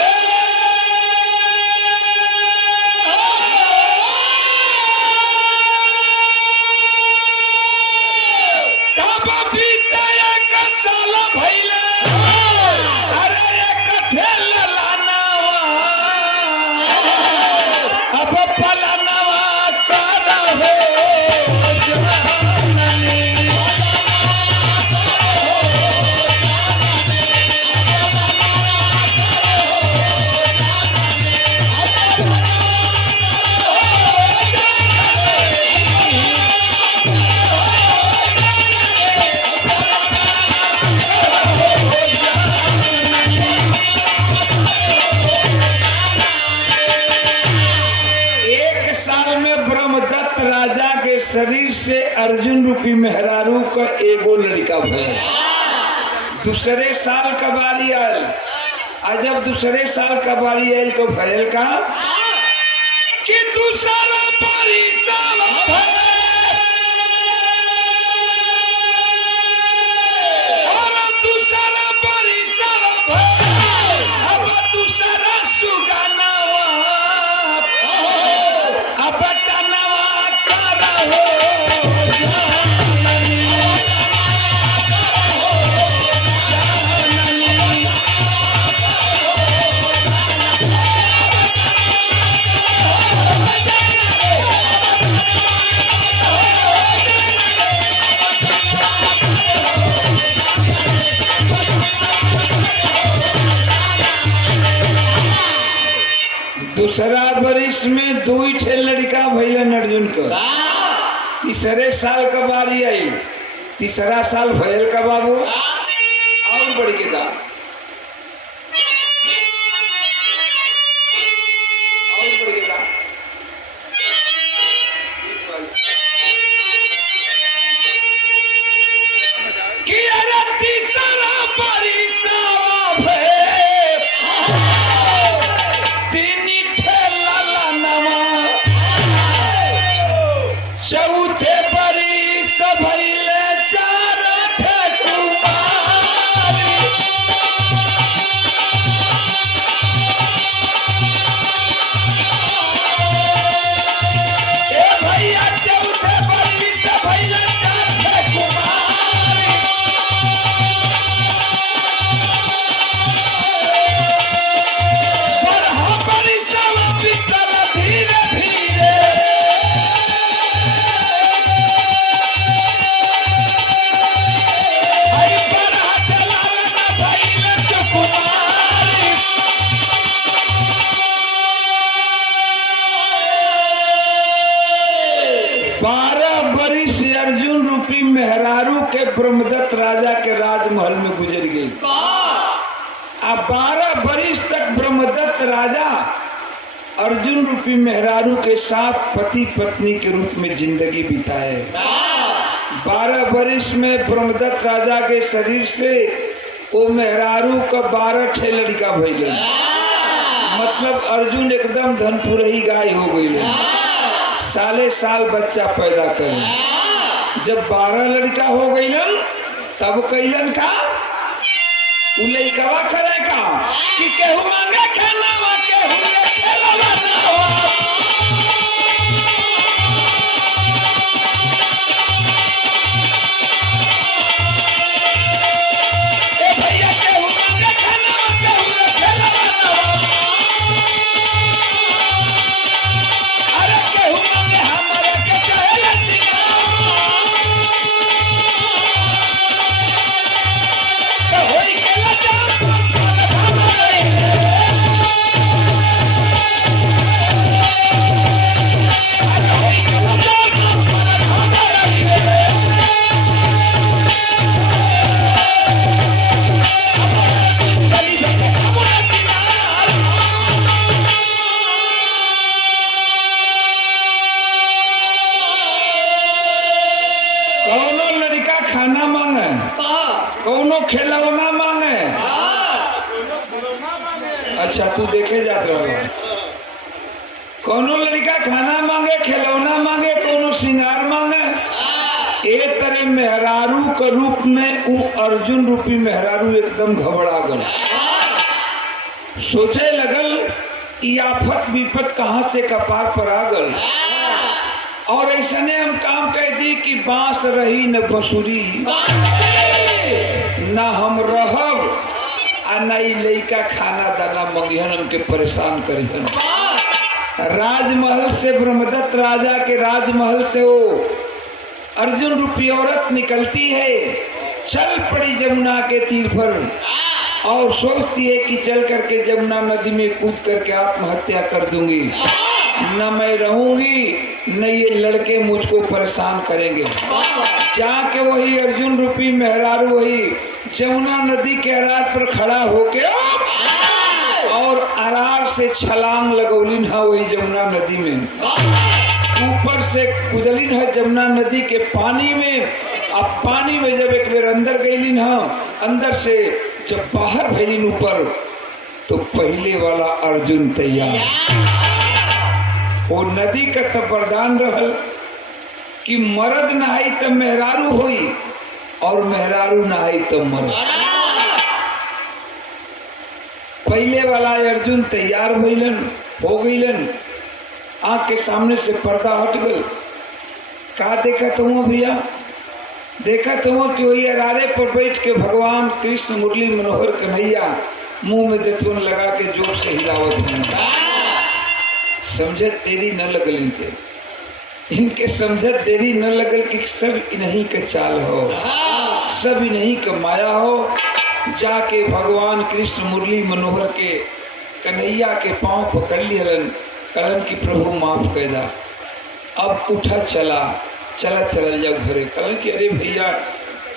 शरीर से अर्जुन रूपी मेहरारू का एगो लड़का भइल। दूसरे साल का बारी आयल। आ जब दूसरे साल का बारी आयल तो भइल का कि दूसरा बारी साल और दूसरा बारी साल अब दूसरा सुगानावा अब टनावा दूसरा बरिस में 2 ठे लड़का भइलन अर्जुन को। तीसरे साल का बारी आई। तीसरा साल भइल का बाबू और बढ़ के दा और बढ़ के दा कि अरे तीसरा बरिस चौथे बरिस भइले 4 ठे कुमारी। ए भैया चौथे बरिस भइले 4 ठे कुमारी। बरहा बरिसवा बीतल धीरे धीरे अर्जुन रूपी मेहरारू के ब्रह्मदत्त राजा के राजमहल में गुजर गई। अब 12 बरिस तक ब्रह्मदत्त राजा अर्जुन रूपी मेहरारू के साथ पति पत्नी के रूप में जिंदगी बिताए। 12 बरिस में ब्रह्मदत्त राजा के शरीर से वो मेहरारू का 12 ठे लड़का भइले। मतलब अर्जुन एकदम धनपुरही गाय हो गई। साले साल बच्चा पैदा करे। जब 12 लड़का हो गईलन तब कैलन का उ लड़कवा करे का कि केहू मांगे खाना केहू ले खेलवा ना हो। ए भैया केहू मांगे खाना केहू ले खेलवा ना हो। अरे केहू मांगे हमारे के चाहे सिंगार होई के लजा हमारे अच्छा तू देखे जात रहा, कोनो लड़का खाना मांगे, खिलौना मांगे, कोनो श्रृंगार मांगे, एक तरह मेहरारू के रूप में उ अर्जुन रूपी मेहरारू एकदम घबरा गल, सोचे लगल ई आफत विपत कहाँ से कपार पर आ गल। और ऐसने हम काम कह दी कि बांस रही न बसुरी, न हम रहब आ न ई लइका खाना दाना मंगिहन हमके परेशान करिहन। राजमहल से ब्रह्मदत्त राजा के राजमहल से वो अर्जुन रूपी औरत निकलती है, चल पड़ी यमुना के तीर पर और सोचती है कि चल करके यमुना नदी में कूद करके आत्महत्या कर दूंगी, न मैं रहूंगी न ये लड़के मुझको परेशान करेंगे। जाके वही अर्जुन रूपी मेहरारू वही यमुना नदी के अरार पर खड़ा होके और अरार से छलांग लगौलिन है वही यमुना नदी में, ऊपर से कूदलिन है यमुना नदी के पानी में। अब पानी में जब एक बेर अंदर गईलिन है, अंदर से जब बाहर भैलिन ऊपर, तो पहले वाला अर्जुन तैयार। वो नदी का तब वरदान रहल कि मर्द नहाई तब मेहरारू होई और मेहरारू नहाई तब मर्द। पहले वाला अर्जुन तैयार भइलन, हो गईलन, आँख के सामने से पर्दा हट गल। का देखा तुम भैया? देखा तुम कि वही अरारे पर बैठ के भगवान कृष्ण मुरली मनोहर कन्हैया मुंह में दतवन लगा के जोर से हिलावत हैं। समझत देरी न लगल इनके समझत देरी न लगल कि सब इन्हीं के चाल हो, सब इन्हीं का माया हो। जाके भगवान कृष्ण मुरली मनोहर के कन्हैया के पांव पकड़ लियलन, कलन की प्रभु माफ कर दा, अब उठा चला चलल जाओ घरे। कलन की अरे भैया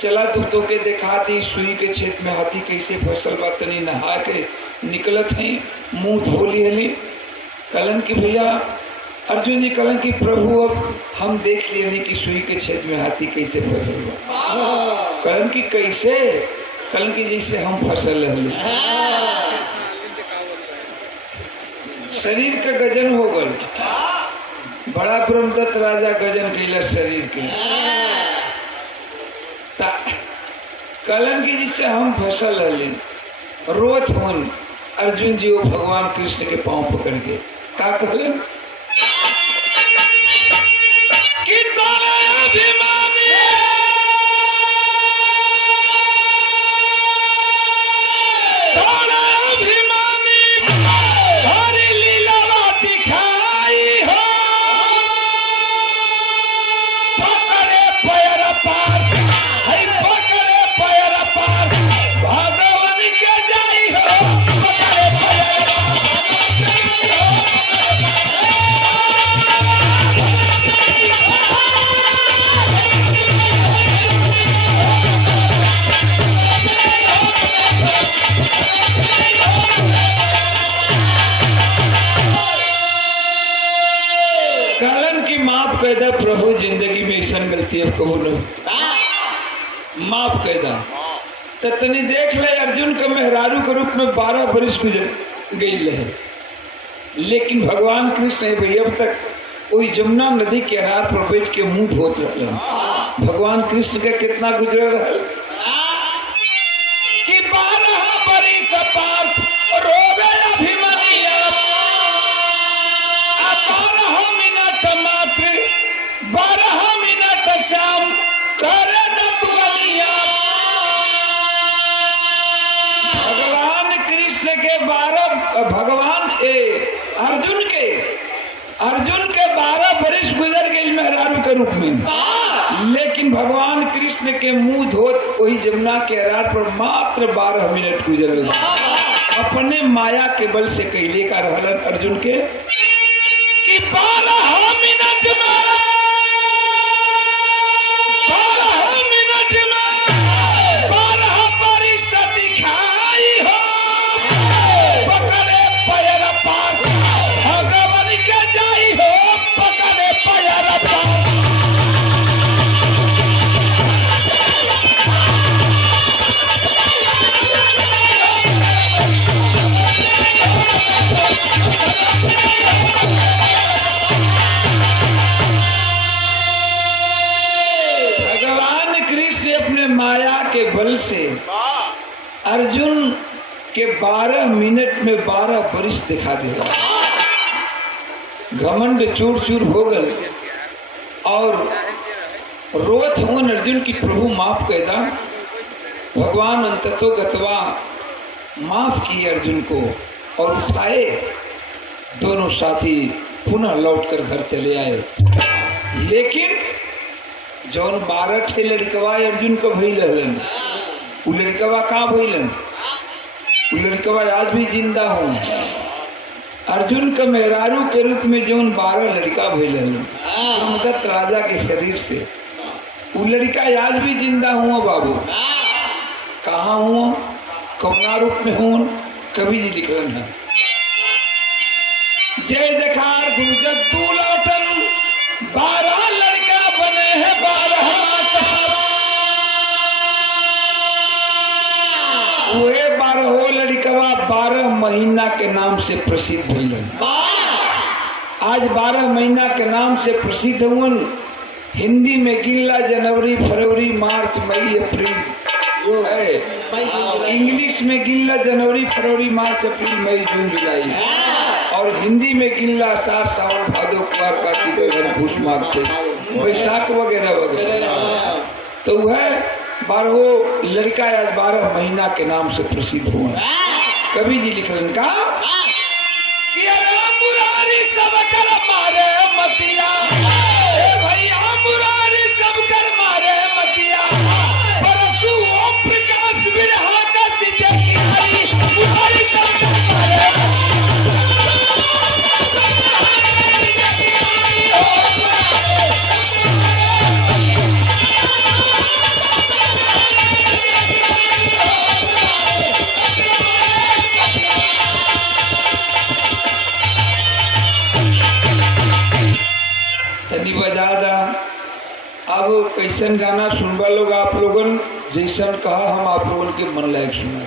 चला तो के देखा दी सुई के छेद में हाथी कैसे फसल बा, तनी नहा के निकलत हैं, मुंह धोली हली। कलन की भैया अर्जुन जी कलन की प्रभु अब हम देख लिए नहीं कि सुई के छेद में हाथी कैसे फसल बा। कलन की कैसे? कलन की जैसे हम फसल हली, शरीर का गजन हो गल, बड़ा ब्रह्मदत्त राजा गजन कैला शरीर के। कलन की जिससे हम फसल हली रोज हन अर्जुन जी वो भगवान कृष्ण के पांव पकड़ के का कहलन कि तोरे अभिमानी तोरे अभिमानी हरि लीला दिखाई हो, पकड़े पैर पार है, पकड़े पैर पार भगवान के जाई हो, पकड़े पैर कलन की माफ कैदा प्रभु, जिंदगी में ऐसा गलती अब कबू न माफ कैदा। तो तनी देख ले अर्जुन का मेहरारू के रूप में 12 वर्ष गुजर गई रहे, लेकिन भगवान कृष्ण भैया अब तक वही यमुना नदी के अनार पर बैठ के मुंह धोत रहे। भगवान कृष्ण का कितना गुजर रहा कि 12 वर्ष पार्थ रोवे अभिमन्या, 12 मिनट मात्र 12 मिनट शाम करे दत्तवलिया। भगवान कृष्ण के 12 भगवान अर्जुन के 12 वर्ष गुजर गए मेहरारू के रूप में, लेकिन भगवान कृष्ण के मुंह धोत वही यमुना के अरार पर मात्र 12 मिनट गुजर गए। अपने माया के बल से कहले का रहलन अर्जुन के कि 12 मिनट में 12 वर्ष दिखाई हो, पकड़े पैर पार भगवान के जाई हो, पकड़े पैर पार। 12 मिनट में 12 बरिस दिखा देगा। घमंड चूर चूर हो गए और रोत हुन अर्जुन की प्रभु माफ कैदा। भगवान अंततो गतवा माफ किए अर्जुन को और उठाए। दोनों साथी पुनः लौटकर घर चले आए। लेकिन जौन 12 ठे लड़कवा अर्जुन को भइल रहलन, उ लड़कवा कहाँ भइलन? उ लड़कवा आज भी जिंदा हूँ। अर्जुन का मेहरारू के रूप में जौन 12 लड़का भइल रहलन रामदत्त राजा के शरीर से, उ लड़का आज भी जिंदा हुआ बाबू। कहाँ हुआ, कौना रूप में हुआ, कवि जी लिखलन है। जय जखार गुरजत दूलौटन 12 लड़का बने हैं 12 वे 12 लड़कवा 12 महीना के नाम से प्रसिद्ध भइलन। आज 12 महीना के नाम से प्रसिद्ध हुन। हिंदी में गिनला जनवरी फरवरी मार्च मई अप्रैल जो है, इंग्लिश में गिनला जनवरी फरवरी मार्च अप्रैल मई जून जुलाई, और हिंदी में गिनला आषाढ़ सावन भादो कुआर कार्तिक अगहन पुष माघ बैसाख वगैरह वगैरह। तो वह 12 लड़का आज 12 महीना के नाम से प्रसिद्ध हुआ। कवि जी लिखलन का सब कर मारे मतिया, भैया मुरारी सब कर मारे मतिया, परसु ओम प्रकाश बिरहा का सिटे किनारी मुरारी सब कर मारे। अब कैसन गाना सुनबा लोग आप लोगन, जैसन कहा हम आप लोगन के मन लायक सुना।